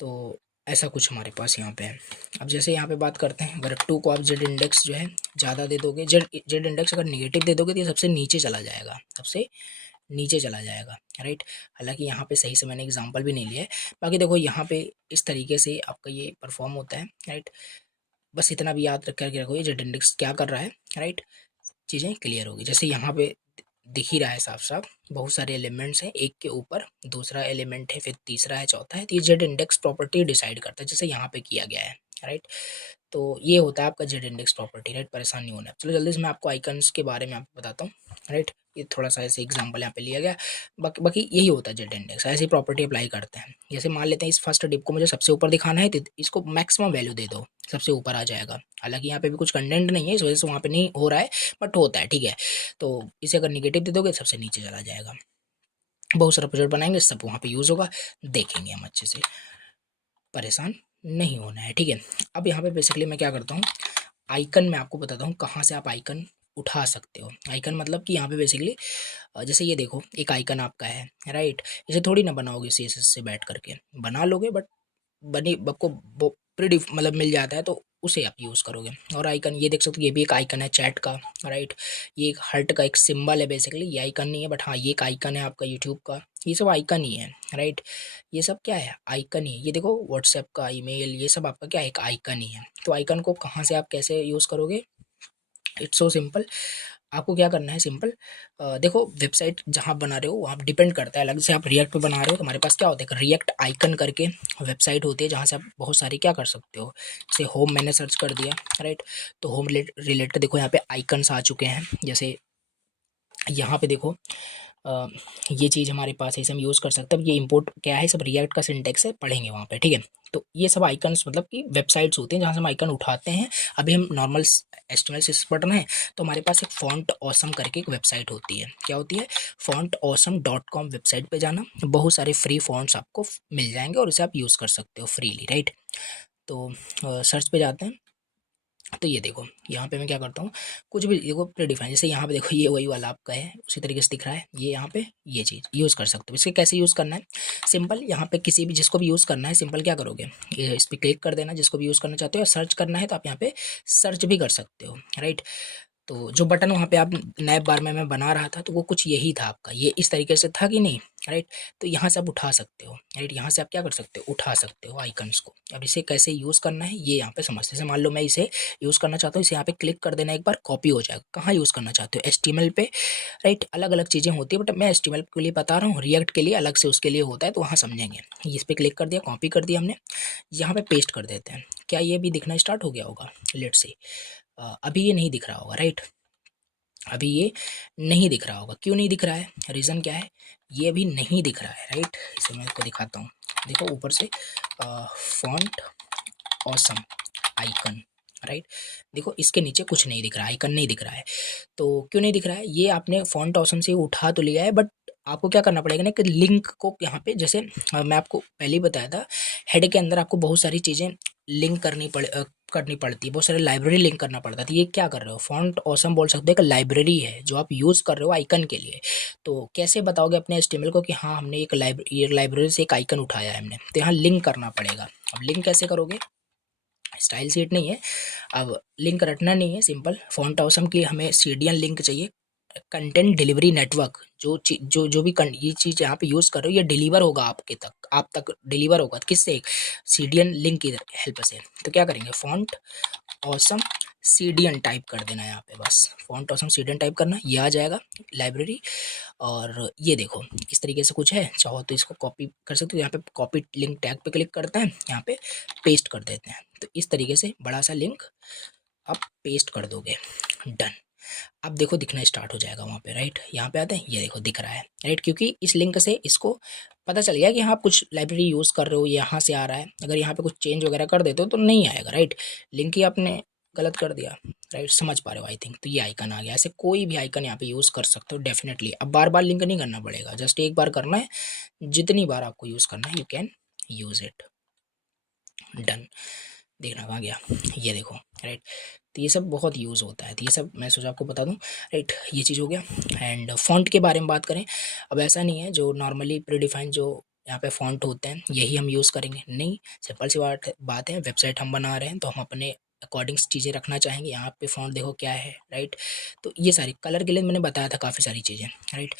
तो ऐसा कुछ हमारे पास यहाँ पे है। अब जैसे यहाँ पे बात करते हैं, अगर 2 को आप जेड इंडेक्स जो है ज़्यादा दे दोगे, जेड इंडेक्स अगर निगेटिव दे दोगे तो ये सबसे नीचे चला जाएगा, सबसे नीचे चला जाएगा, राइट। हालांकि यहाँ पे सही से मैंने एग्जांपल भी नहीं लिया है, बाकी देखो यहाँ पे इस तरीके से आपका ये परफॉर्म होता है, राइट। बस इतना भी याद रख करके रखो, ये जेड इंडेक्स क्या कर रहा है, राइट, चीज़ें क्लियर होगी। जैसे यहाँ पे दिख ही रहा है साफ साफ, बहुत सारे एलिमेंट्स हैं, एक के ऊपर दूसरा एलिमेंट है, फिर तीसरा है, चौथा है, तो ये जेड इंडेक्स प्रॉपर्टी डिसाइड करता है, जैसे यहाँ पे किया गया है, राइट। तो ये होता है आपका जेड इंडेक्स प्रॉपर्टी, राइट, परेशान नहीं होना है। चलो जल्दी से मैं आपको आइकन्स के बारे में आपको बताता हूँ, राइट। ये थोड़ा सा ऐसे एग्जांपल यहाँ पे लिया गया, बाकी यही होता है जेड इंडेक्स, ऐसी प्रॉपर्टी अप्लाई करते हैं। जैसे मान लेते हैं इस फर्स्ट डिप को मुझे सबसे ऊपर दिखाना है, तो इसको मैक्सिमम वैल्यू दे दो, सबसे ऊपर आ जाएगा। हालांकि यहाँ पे भी कुछ कंटेंट नहीं है, इस वजह से वहाँ पे नहीं हो रहा है, बट होता है, ठीक है। तो इसे अगर निगेटिव दे दोगे सबसे नीचे चला जाएगा। बहुत सारा प्रोजेक्ट बनाएंगे, सब वहाँ पे यूज़ होगा, देखेंगे हम अच्छे से, परेशान नहीं होना है, ठीक है। अब यहाँ पे बेसिकली मैं क्या करता हूँ, आइकन मैं आपको बताता हूँ कहाँ से आप आइकन उठा सकते हो। आइकन मतलब कि यहाँ पे बेसिकली जैसे ये देखो एक आइकन आपका है, राइट। इसे थोड़ी ना बनाओगे सीएसएस से बैठ करके, बना लोगे, बट बनी आपको प्री मतलब मिल जाता है, तो उसे आप यूज़ करोगे। और आइकन ये देख सकते हो, ये भी एक आइकन है चैट का, राइट। ये एक हार्ट का एक सिंबल है, बेसिकली ये आइकन नहीं है, बट हाँ ये एक आइकन है आपका यूट्यूब का, ये सब आइकन ही है, राइट। ये सब क्या है, आइकन ही है। ये देखो व्हाट्सएप का, ईमेल, ये सब आपका क्या है, एक आइकन ही है। तो आइकन को कहाँ से आप कैसे यूज़ करोगे, इट्स सो सिंपल। आपको क्या करना है, सिंपल देखो वेबसाइट जहाँ बना रहे हो वहाँ डिपेंड करता है, अलग से आप रिएक्ट पे बना रहे हो तो हमारे पास क्या होता है, रिएक्ट आइकन करके वेबसाइट होती है, जहाँ से आप बहुत सारी क्या कर सकते हो। जैसे होम मैंने सर्च कर दिया, राइट, तो होम रिलेटेड देखो यहाँ पे आइकन्स आ चुके हैं। जैसे यहाँ पे देखो ये चीज़ हमारे पास है, इसे हम यूज़ कर सकते हैं। ये इंपोर्ट क्या है, सब रिएक्ट का सिंटेक्स है, पढ़ेंगे वहाँ पे, ठीक है। तो ये सब आइकन्स मतलब कि वेबसाइट्स होती हैं जहाँ से हम आइकन उठाते हैं। अभी हम नॉर्मल HTML CSS पढ़ रहे हैं तो हमारे पास एक फॉन्ट ऑसम करके एक वेबसाइट होती है। क्या होती है? fontawesome.com वेबसाइट पे जाना, बहुत सारे फ्री फॉन्ट्स आपको मिल जाएंगे और उसे आप यूज़ कर सकते हो फ्रीली, राइट। तो सर्च पे जाते हैं, तो ये देखो यहाँ पे मैं क्या करता हूँ, कुछ भी देखो प्रीडिफाइन, जैसे यहाँ पे देखो ये वही वाला आपका है, उसी तरीके से दिख रहा है, ये यहाँ पे ये चीज़ यूज़ कर सकते हो। इसके कैसे यूज़ करना है? सिंपल, यहाँ पे किसी भी जिसको भी यूज़ करना है, सिंपल क्या करोगे, इस पर क्लिक कर देना जिसको भी यूज़ करना चाहते हो, या सर्च करना है तो आप यहाँ पे सर्च भी कर सकते हो, राइट। तो जो बटन वहाँ पे आप नए बार में मैं बना रहा था तो वो कुछ यही था आपका, ये इस तरीके से था कि नहीं, राइट। तो यहाँ से आप उठा सकते हो, राइट, यहाँ से आप क्या कर सकते हो, उठा सकते हो आइकन्स को। अब इसे कैसे यूज़ करना है ये यहाँ पे समझते हैं। मान लो मैं इसे यूज़ करना चाहता हूँ, इसे यहाँ पे क्लिक कर देना, एक बार कॉपी हो जाएगा। कहाँ यूज़ करना चाहते हो? HTML पे, राइट। अलग अलग चीज़ें होती है बट मैं HTML के लिए बता रहा हूँ, रिएक्ट के लिए अलग से उसके लिए होता है, तो वहाँ समझेंगे। इस पर क्लिक कर दिया, कॉपी कर दिया हमने, यहाँ पे पेस्ट कर देते हैं। क्या ये भी दिखना स्टार्ट हो गया होगा? लेट्स सी, अभी ये नहीं दिख रहा होगा, राइट। अभी ये नहीं दिख रहा होगा, क्यों नहीं दिख रहा है? रीज़न क्या है? ये अभी नहीं दिख रहा है, राइट। इसे मैं आपको दिखाता हूँ, देखो ऊपर से फॉन्ट ऑसम आइकन, राइट। देखो इसके नीचे कुछ नहीं दिख रहा, आइकन नहीं दिख रहा है। तो क्यों नहीं दिख रहा है? ये आपने फॉन्ट ऑसम से उठा तो लिया है, बट आपको क्या करना पड़ेगा ना कि लिंक को यहाँ पे, जैसे मैं आपको पहले ही बताया था, हेड के अंदर आपको बहुत सारी चीज़ें लिंक करनी पड़ती है, बहुत सारे लाइब्रेरी लिंक करना पड़ता है। तो ये क्या कर रहे हो, फॉन्ट ऑसम बोल सकते हैं कि लाइब्रेरी है जो आप यूज़ कर रहे हो आइकन के लिए। तो कैसे बताओगे अपने HTML को कि हाँ हमने एक लाइब्रेरी से एक आइकन उठाया है हमने, तो यहाँ लिंक करना पड़ेगा। अब लिंक कैसे करोगे? स्टाइल शीट नहीं है, अब लिंक रटना नहीं है, सिंपल फॉन्ट ऑसम की हमें CDN लिंक चाहिए, कंटेंट डिलीवरी नेटवर्क। जो भी ये चीज़ यहाँ पे यूज़ कर रहे हो ये डिलीवर होगा आपके तक, आप तक डिलीवर होगा किससे? CDN लिंक की हेल्प से। तो क्या करेंगे, फॉन्ट ऑसम CDN टाइप कर देना है यहाँ पे, बस फॉन्ट ऑसम CDN टाइप करना, ये आ जाएगा लाइब्रेरी। और ये देखो इस तरीके से कुछ है, चाहो तो इसको कॉपी कर सकते हो, यहाँ पे कॉपी लिंक टैग पे क्लिक करते हैं, यहाँ पे पेस्ट कर देते हैं। तो इस तरीके से बड़ा सा लिंक आप पेस्ट कर दोगे, डन। अब देखो दिखना स्टार्ट हो जाएगा वहाँ पे, राइट। यहाँ पे आते हैं, ये देखो दिख रहा है, राइट, क्योंकि इस लिंक से इसको पता चल गया कि हाँ आप कुछ लाइब्रेरी यूज़ कर रहे हो, यहाँ से आ रहा है। अगर यहाँ पे कुछ चेंज वगैरह कर देते हो तो नहीं आएगा, राइट। लिंक ही आपने गलत कर दिया, राइट, समझ पा रहे हो आई थिंक। तो ये आइकन आ गया, ऐसे कोई भी आइकन यहाँ पे यूज़ कर सकते हो डेफिनेटली। अब बार बार लिंक नहीं करना पड़ेगा, जस्ट एक बार करना है, जितनी बार आपको यूज़ करना है you can use it, done. देखना कहाँ गया, ये देखो, राइट। तो ये सब बहुत यूज़ होता है, तो ये सब मैं सोचा आपको बता दूं, राइट। ये चीज़ हो गया। एंड फॉन्ट के बारे में बात करें, अब ऐसा नहीं है जो नॉर्मली प्रीडिफाइंड जो यहाँ पे फॉन्ट होते हैं यही हम यूज़ करेंगे, नहीं। सिंपल सी बात है, वेबसाइट हम बना रहे हैं तो हम अपने अकॉर्डिंग्स चीज़ें रखना चाहेंगे। यहाँ पे फॉन्ट देखो क्या है, राइट। तो ये सारी कलर के लिए मैंने बताया था काफ़ी सारी चीज़ें, राइट।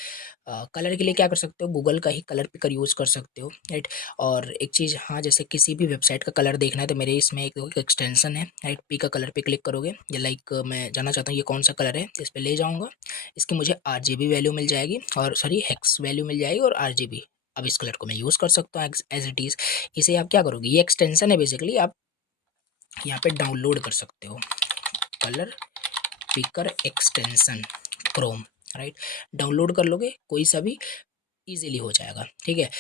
कलर के लिए क्या कर सकते हो, गूगल का ही कलर पिकर यूज़ कर सकते हो, राइट। और एक चीज़, हाँ, जैसे किसी भी वेबसाइट का कलर देखना है तो मेरे इसमें एक एक्सटेंशन है, राइट। पी का कलर पे क्लिक करोगे, या लाइक मैं जानना चाहता हूँ ये कौन सा कलर है, इस पर ले जाऊँगा, इसकी मुझे RGB वैल्यू मिल जाएगी, और सॉरी हेक्स वैल्यू मिल जाएगी, और RGB। अब इस कलर को मैं यूज़ कर सकता हूँ एज इट इज़। इसे आप क्या करोगे, ये एक्सटेंशन है बेसिकली, आप यहाँ पे डाउनलोड कर सकते हो, colour picker extension Chrome, right. Download कर लोगे कोई सा भी, ईजिली हो जाएगा, ठीक है।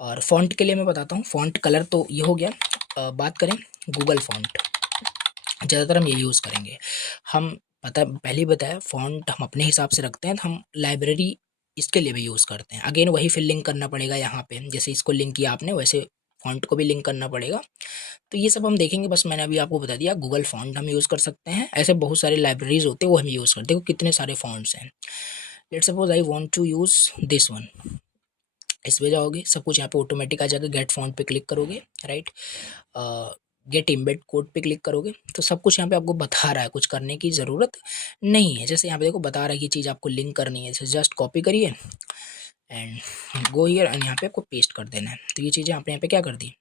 और फॉन्ट के लिए मैं बताता हूँ, फॉन्ट कलर तो ये हो गया। बात करें गूगल फॉन्ट, ज़्यादातर हम ये यूज़ करेंगे। हम पहले ही बताया फॉन्ट हम अपने हिसाब से रखते हैं, तो हम लाइब्रेरी इसके लिए भी यूज़ करते हैं। अगेन वही फिर लिंक करना पड़ेगा यहाँ पे, जैसे इसको लिंक किया आपने वैसे फॉन्ट को भी लिंक करना पड़ेगा। तो ये सब हम देखेंगे, बस मैंने अभी आपको बता दिया गूगल फॉन्ट हम यूज़ कर सकते हैं। ऐसे बहुत सारे लाइब्रेरीज होते हैं वो हम यूज़ करते हैं, कितने सारे फॉन्ट्स हैं। Let's suppose I want to use this one, इस पे जाओगे, सब कुछ यहाँ पे ऑटोमेटिक आ जाएगा। गेट फॉन्ट पे क्लिक करोगे, राइट। गेट इम्बेड कोड पे क्लिक करोगे तो सब कुछ यहाँ पे आपको बता रहा है, कुछ करने की ज़रूरत नहीं है। जैसे यहाँ पे देखो बता रहा है कि चीज़ आपको लिंक करनी है, जैसे जस्ट कॉपी करिए एंड गो हियर, एंड यहाँ पे आपको पेस्ट कर देना है। तो ये चीज़ें आपने यहाँ पे क्या कर दी,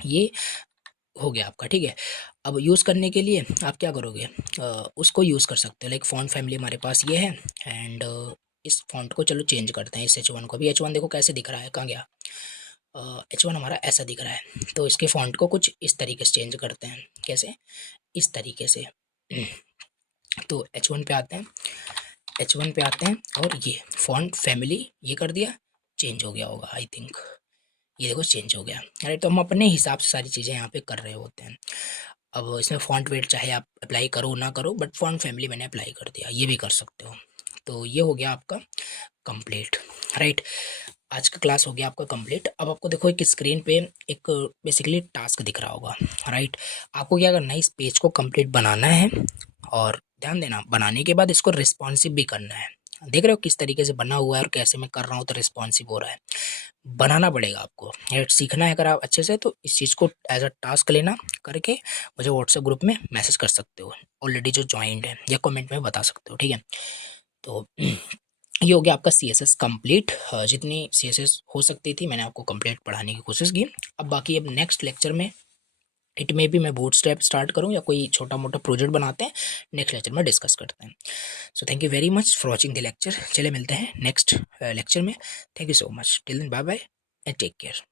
ये हो गया आपका, ठीक है। अब यूज़ करने के लिए आप क्या करोगे, उसको यूज़ कर सकते हो, लाइक फॉन्ट फैमिली हमारे पास ये है। एंड इस फॉन्ट को चलो चेंज करते हैं, इस H1 को भी। H1 देखो कैसे दिख रहा है, कहाँ गया, H1 हमारा ऐसा दिख रहा है। तो इसके फॉन्ट को कुछ इस तरीके से चेंज करते हैं, कैसे, इस तरीके से। तो H1 पे आते हैं, H1 पे आते हैं, और ये फॉन्ट फैमिली ये कर दिया, चेंज हो गया होगा आई थिंक, ये देखो चेंज हो गया, राइट। तो हम अपने हिसाब से सारी चीज़ें यहाँ पे कर रहे होते हैं। अब इसमें फ़ॉन्ट वेट चाहे आप अप्लाई करो ना करो, बट फ़ॉन्ट फैमिली मैंने अप्लाई कर दिया, ये भी कर सकते हो। तो ये हो गया आपका कंप्लीट, राइट। आज का क्लास हो गया आपका कंप्लीट। अब आपको देखो एक स्क्रीन पे एक बेसिकली टास्क दिख रहा होगा, राइट। आपको क्या करना है, इस पेज को कंप्लीट बनाना है और ध्यान देना, बनाने के बाद इसको रिस्पॉन्सिव भी करना है। देख रहे हो किस तरीके से बना हुआ है और कैसे मैं कर रहा हूँ तो रिस्पॉन्सिव हो रहा है। बनाना पड़ेगा आपको, राइट। सीखना है अगर आप अच्छे से, तो इस चीज़ को एज अ टास्क लेना, करके मुझे व्हाट्सएप ग्रुप में मैसेज कर सकते हो ऑलरेडी जो ज्वाइंट है, या कमेंट में बता सकते हो, ठीक है। तो ये हो गया आपका सी एस एस कम्प्लीट। जितनी सी एस एस हो सकती थी मैंने आपको कंप्लीट पढ़ाने की कोशिश की। अब बाकी अब नेक्स्ट लेक्चर में इट में भी मैं बूट स्टेप स्टार्ट करूँ या कोई छोटा मोटा प्रोजेक्ट बनाते हैं, नेक्स्ट लेक्चर में डिस्कस करते हैं। So thank you very much for watching the lecture. चले मिलते हैं नेक्स्ट लेक्चर में। Thank you so much, till then bye bye and take care.